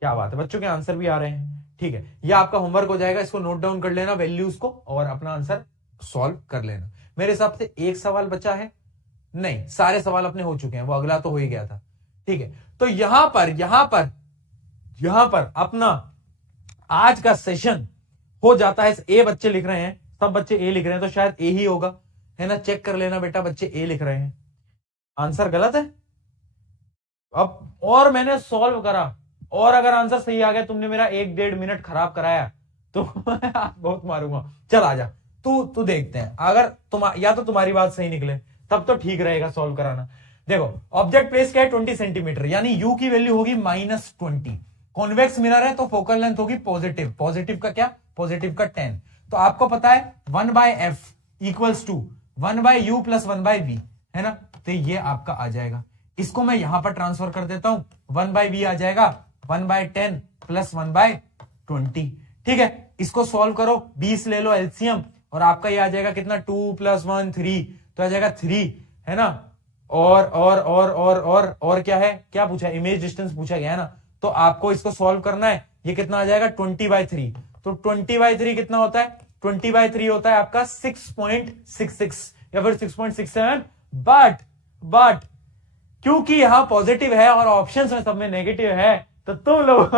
क्या बात है, बच्चों के आंसर भी आ रहे हैं, ठीक है। ये आपका होमवर्क हो जाएगा, इसको नोट डाउन कर लेना वैल्यूज को और अपना आंसर सॉल्व कर लेना। मेरे हिसाब से एक सवाल बचा है, नहीं सारे सवाल अपने हो चुके हैं, वो अगला तो हो ही गया था, ठीक है। तो यहां पर अपना आज का सेशन हो जाता है। ए बच्चे लिख रहे हैं सब बच्चे ए लिख रहे हैं तो शायद ए ही होगा, है ना। चेक कर लेना बेटा, बच्चे ए लिख रहे हैं, आंसर गलत है। अब और मैंने सॉल्व करा और अगर आंसर सही आ गया, तुमने मेरा 1-1.5 मिनट खराब कराया तो मैं बहुत मारूंगा। चल आजा, तू देखते हैं, अगर या तो तुम्हारी बात सही निकले तब तो ठीक रहेगा सॉल्व कराना। देखो ऑब्जेक्ट प्लेस क्या है 20 सेंटीमीटर, यानी यू की वैल्यू होगी -20। कॉन्वेक्स मिरर है तो फोकल लेंथ होगी पॉजिटिव, पॉजिटिव का क्या, पॉजिटिव का 10। तो आपको पता है 1/f equals to 1/u + 1/v, है ना। तो ये आपका आ जाएगा, इसको मैं यहां पर ट्रांसफर कर देता हूं, 1/v आ जाएगा 1/10 + 1/20। ठीक है, इसको सॉल्व करो, 20 ले लो एलसीएम और आपका ये आ जाएगा कितना, 2 + 1 3, तो आ जाएगा 3, है ना। और क्या है, क्या पूछा, इमेज डिस्टेंस पूछा गया है ना। तो आपको इसको सॉल्व करना है, ये कितना आ जाएगा 20/3। तो 20/3 कितना होता है, 20/3 होता है आपका 6.66 या फिर 6.67। बट क्योंकि यहां पॉजिटिव है और ऑप्शंस में सब में नेगेटिव है, तो तुम लोग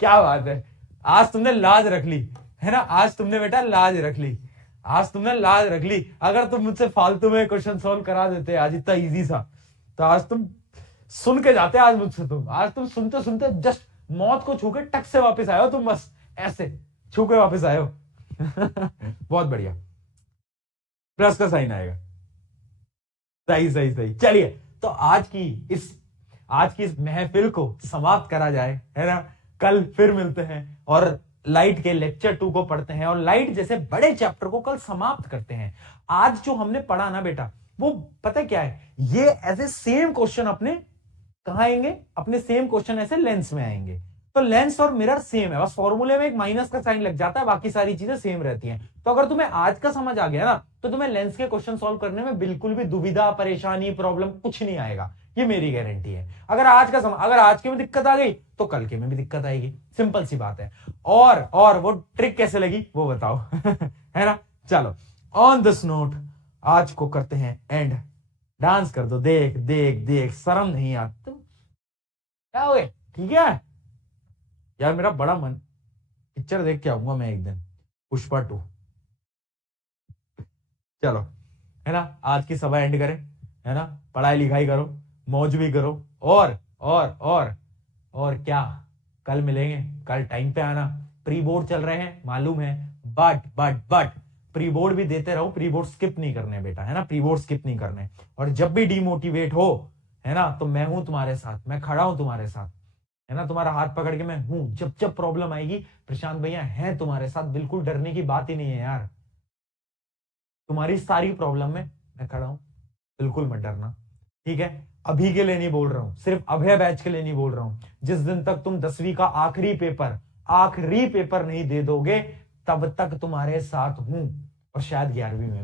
क्या बात है, आज तुमने लाज रख ली, है ना। आज तुमने बेटा लाज रख ली, आज तुमने लाज रख ली। अगर तुम मुझसे फालतू में क्वेश्चन सॉल्व करा देते आज इतना इजी सा, तो आज तुम सुन के जाते, आज मुझसे आज तुम सुनते सुनते जस्ट मौत को छू के टक से वापस आए हो तुम, बस ऐसे छू के वापस आए हो। बहुत बढ़िया, प्लस का साइन आएगा, सही सही सही। चलिए तो आज की इस महफिल को समाप्त करा जाए, है ना। कल फिर मिलते हैं और लाइट के लेक्चर 2 को पढ़ते हैं और लाइट जैसे बड़े चैप्टर को कल समाप्त करते हैं। आज जो हमने पढ़ा ना बेटा, वो पता क्या है, ये ऐसे सेम क्वेश्चन अपने कहां आएंगे, अपने सेम क्वेश्चन ऐसे लेंस में आएंगे। तो लेंस और मिरर सेम है, बस फॉर्मूले में एक माइनस का साइन लग जाता है, बाकी सारी चीजें सेम रहती हैं। तो अगर तुम्हें आज का समझ आ गया ना, तो तुम्हें लेंस के क्वेश्चन सॉल्व करने में बिल्कुल भी दुविधा, परेशानी, प्रॉब्लम कुछ नहीं आएगा, ये मेरी गारंटी है। अगर आज के में दिक्कत आ गई तो कल के में भी दिक्कत आएगी, सिंपल सी बात है। और वो ट्रिक कैसे लगी वो बताओ। है ना। चलो ऑन दिस नोट आज को करते हैं एंड। डांस कर दो, देख देख देख, शर्म नहीं आती, क्या हो गए, ठीक है यार। मेरा बड़ा मन, पिक्चर देख के आऊंगा मैं एक दिन, पुष्पा 2। चलो, है ना, आज की सभा एंड करें, है ना। पढ़ाई लिखाई करो, मौज भी करो, और क्या, कल मिलेंगे, कल टाइम पे आना। प्री बोर्ड चल रहे हैं मालूम है, बट प्री बोर्ड भी देते रहो, प्री बोर्ड स्किप नहीं करने बेटा, है ना। प्री बोर्ड स्किप नहीं करने, और जब भी डिमोटिवेट हो, है ना, तो मैं हूं तुम्हारे साथ, मैं खड़ा हूं तुम्हारे साथ, है ना। तुम्हारा हाथ पकड़ के मैं हूं, जब प्रॉब्लम आएगी प्रशांत भैया हैं तुम्हारे साथ, बिल्कुल डरने की बात ही नहीं है यार। तुम्हारी सारी प्रॉब्लम में मैं खड़ा हूं, बिल्कुल मत डरना, ठीक है। अभी के लिए नहीं बोल रहा हूं, सिर्फ अभय बैच के लिए नहीं बोल रहा हूं। जिस दिन तक तुम 10वीं का आखिरी पेपर नहीं दे दोगे, तब तक तुम्हारे साथ हूं, और शायद 11वीं में।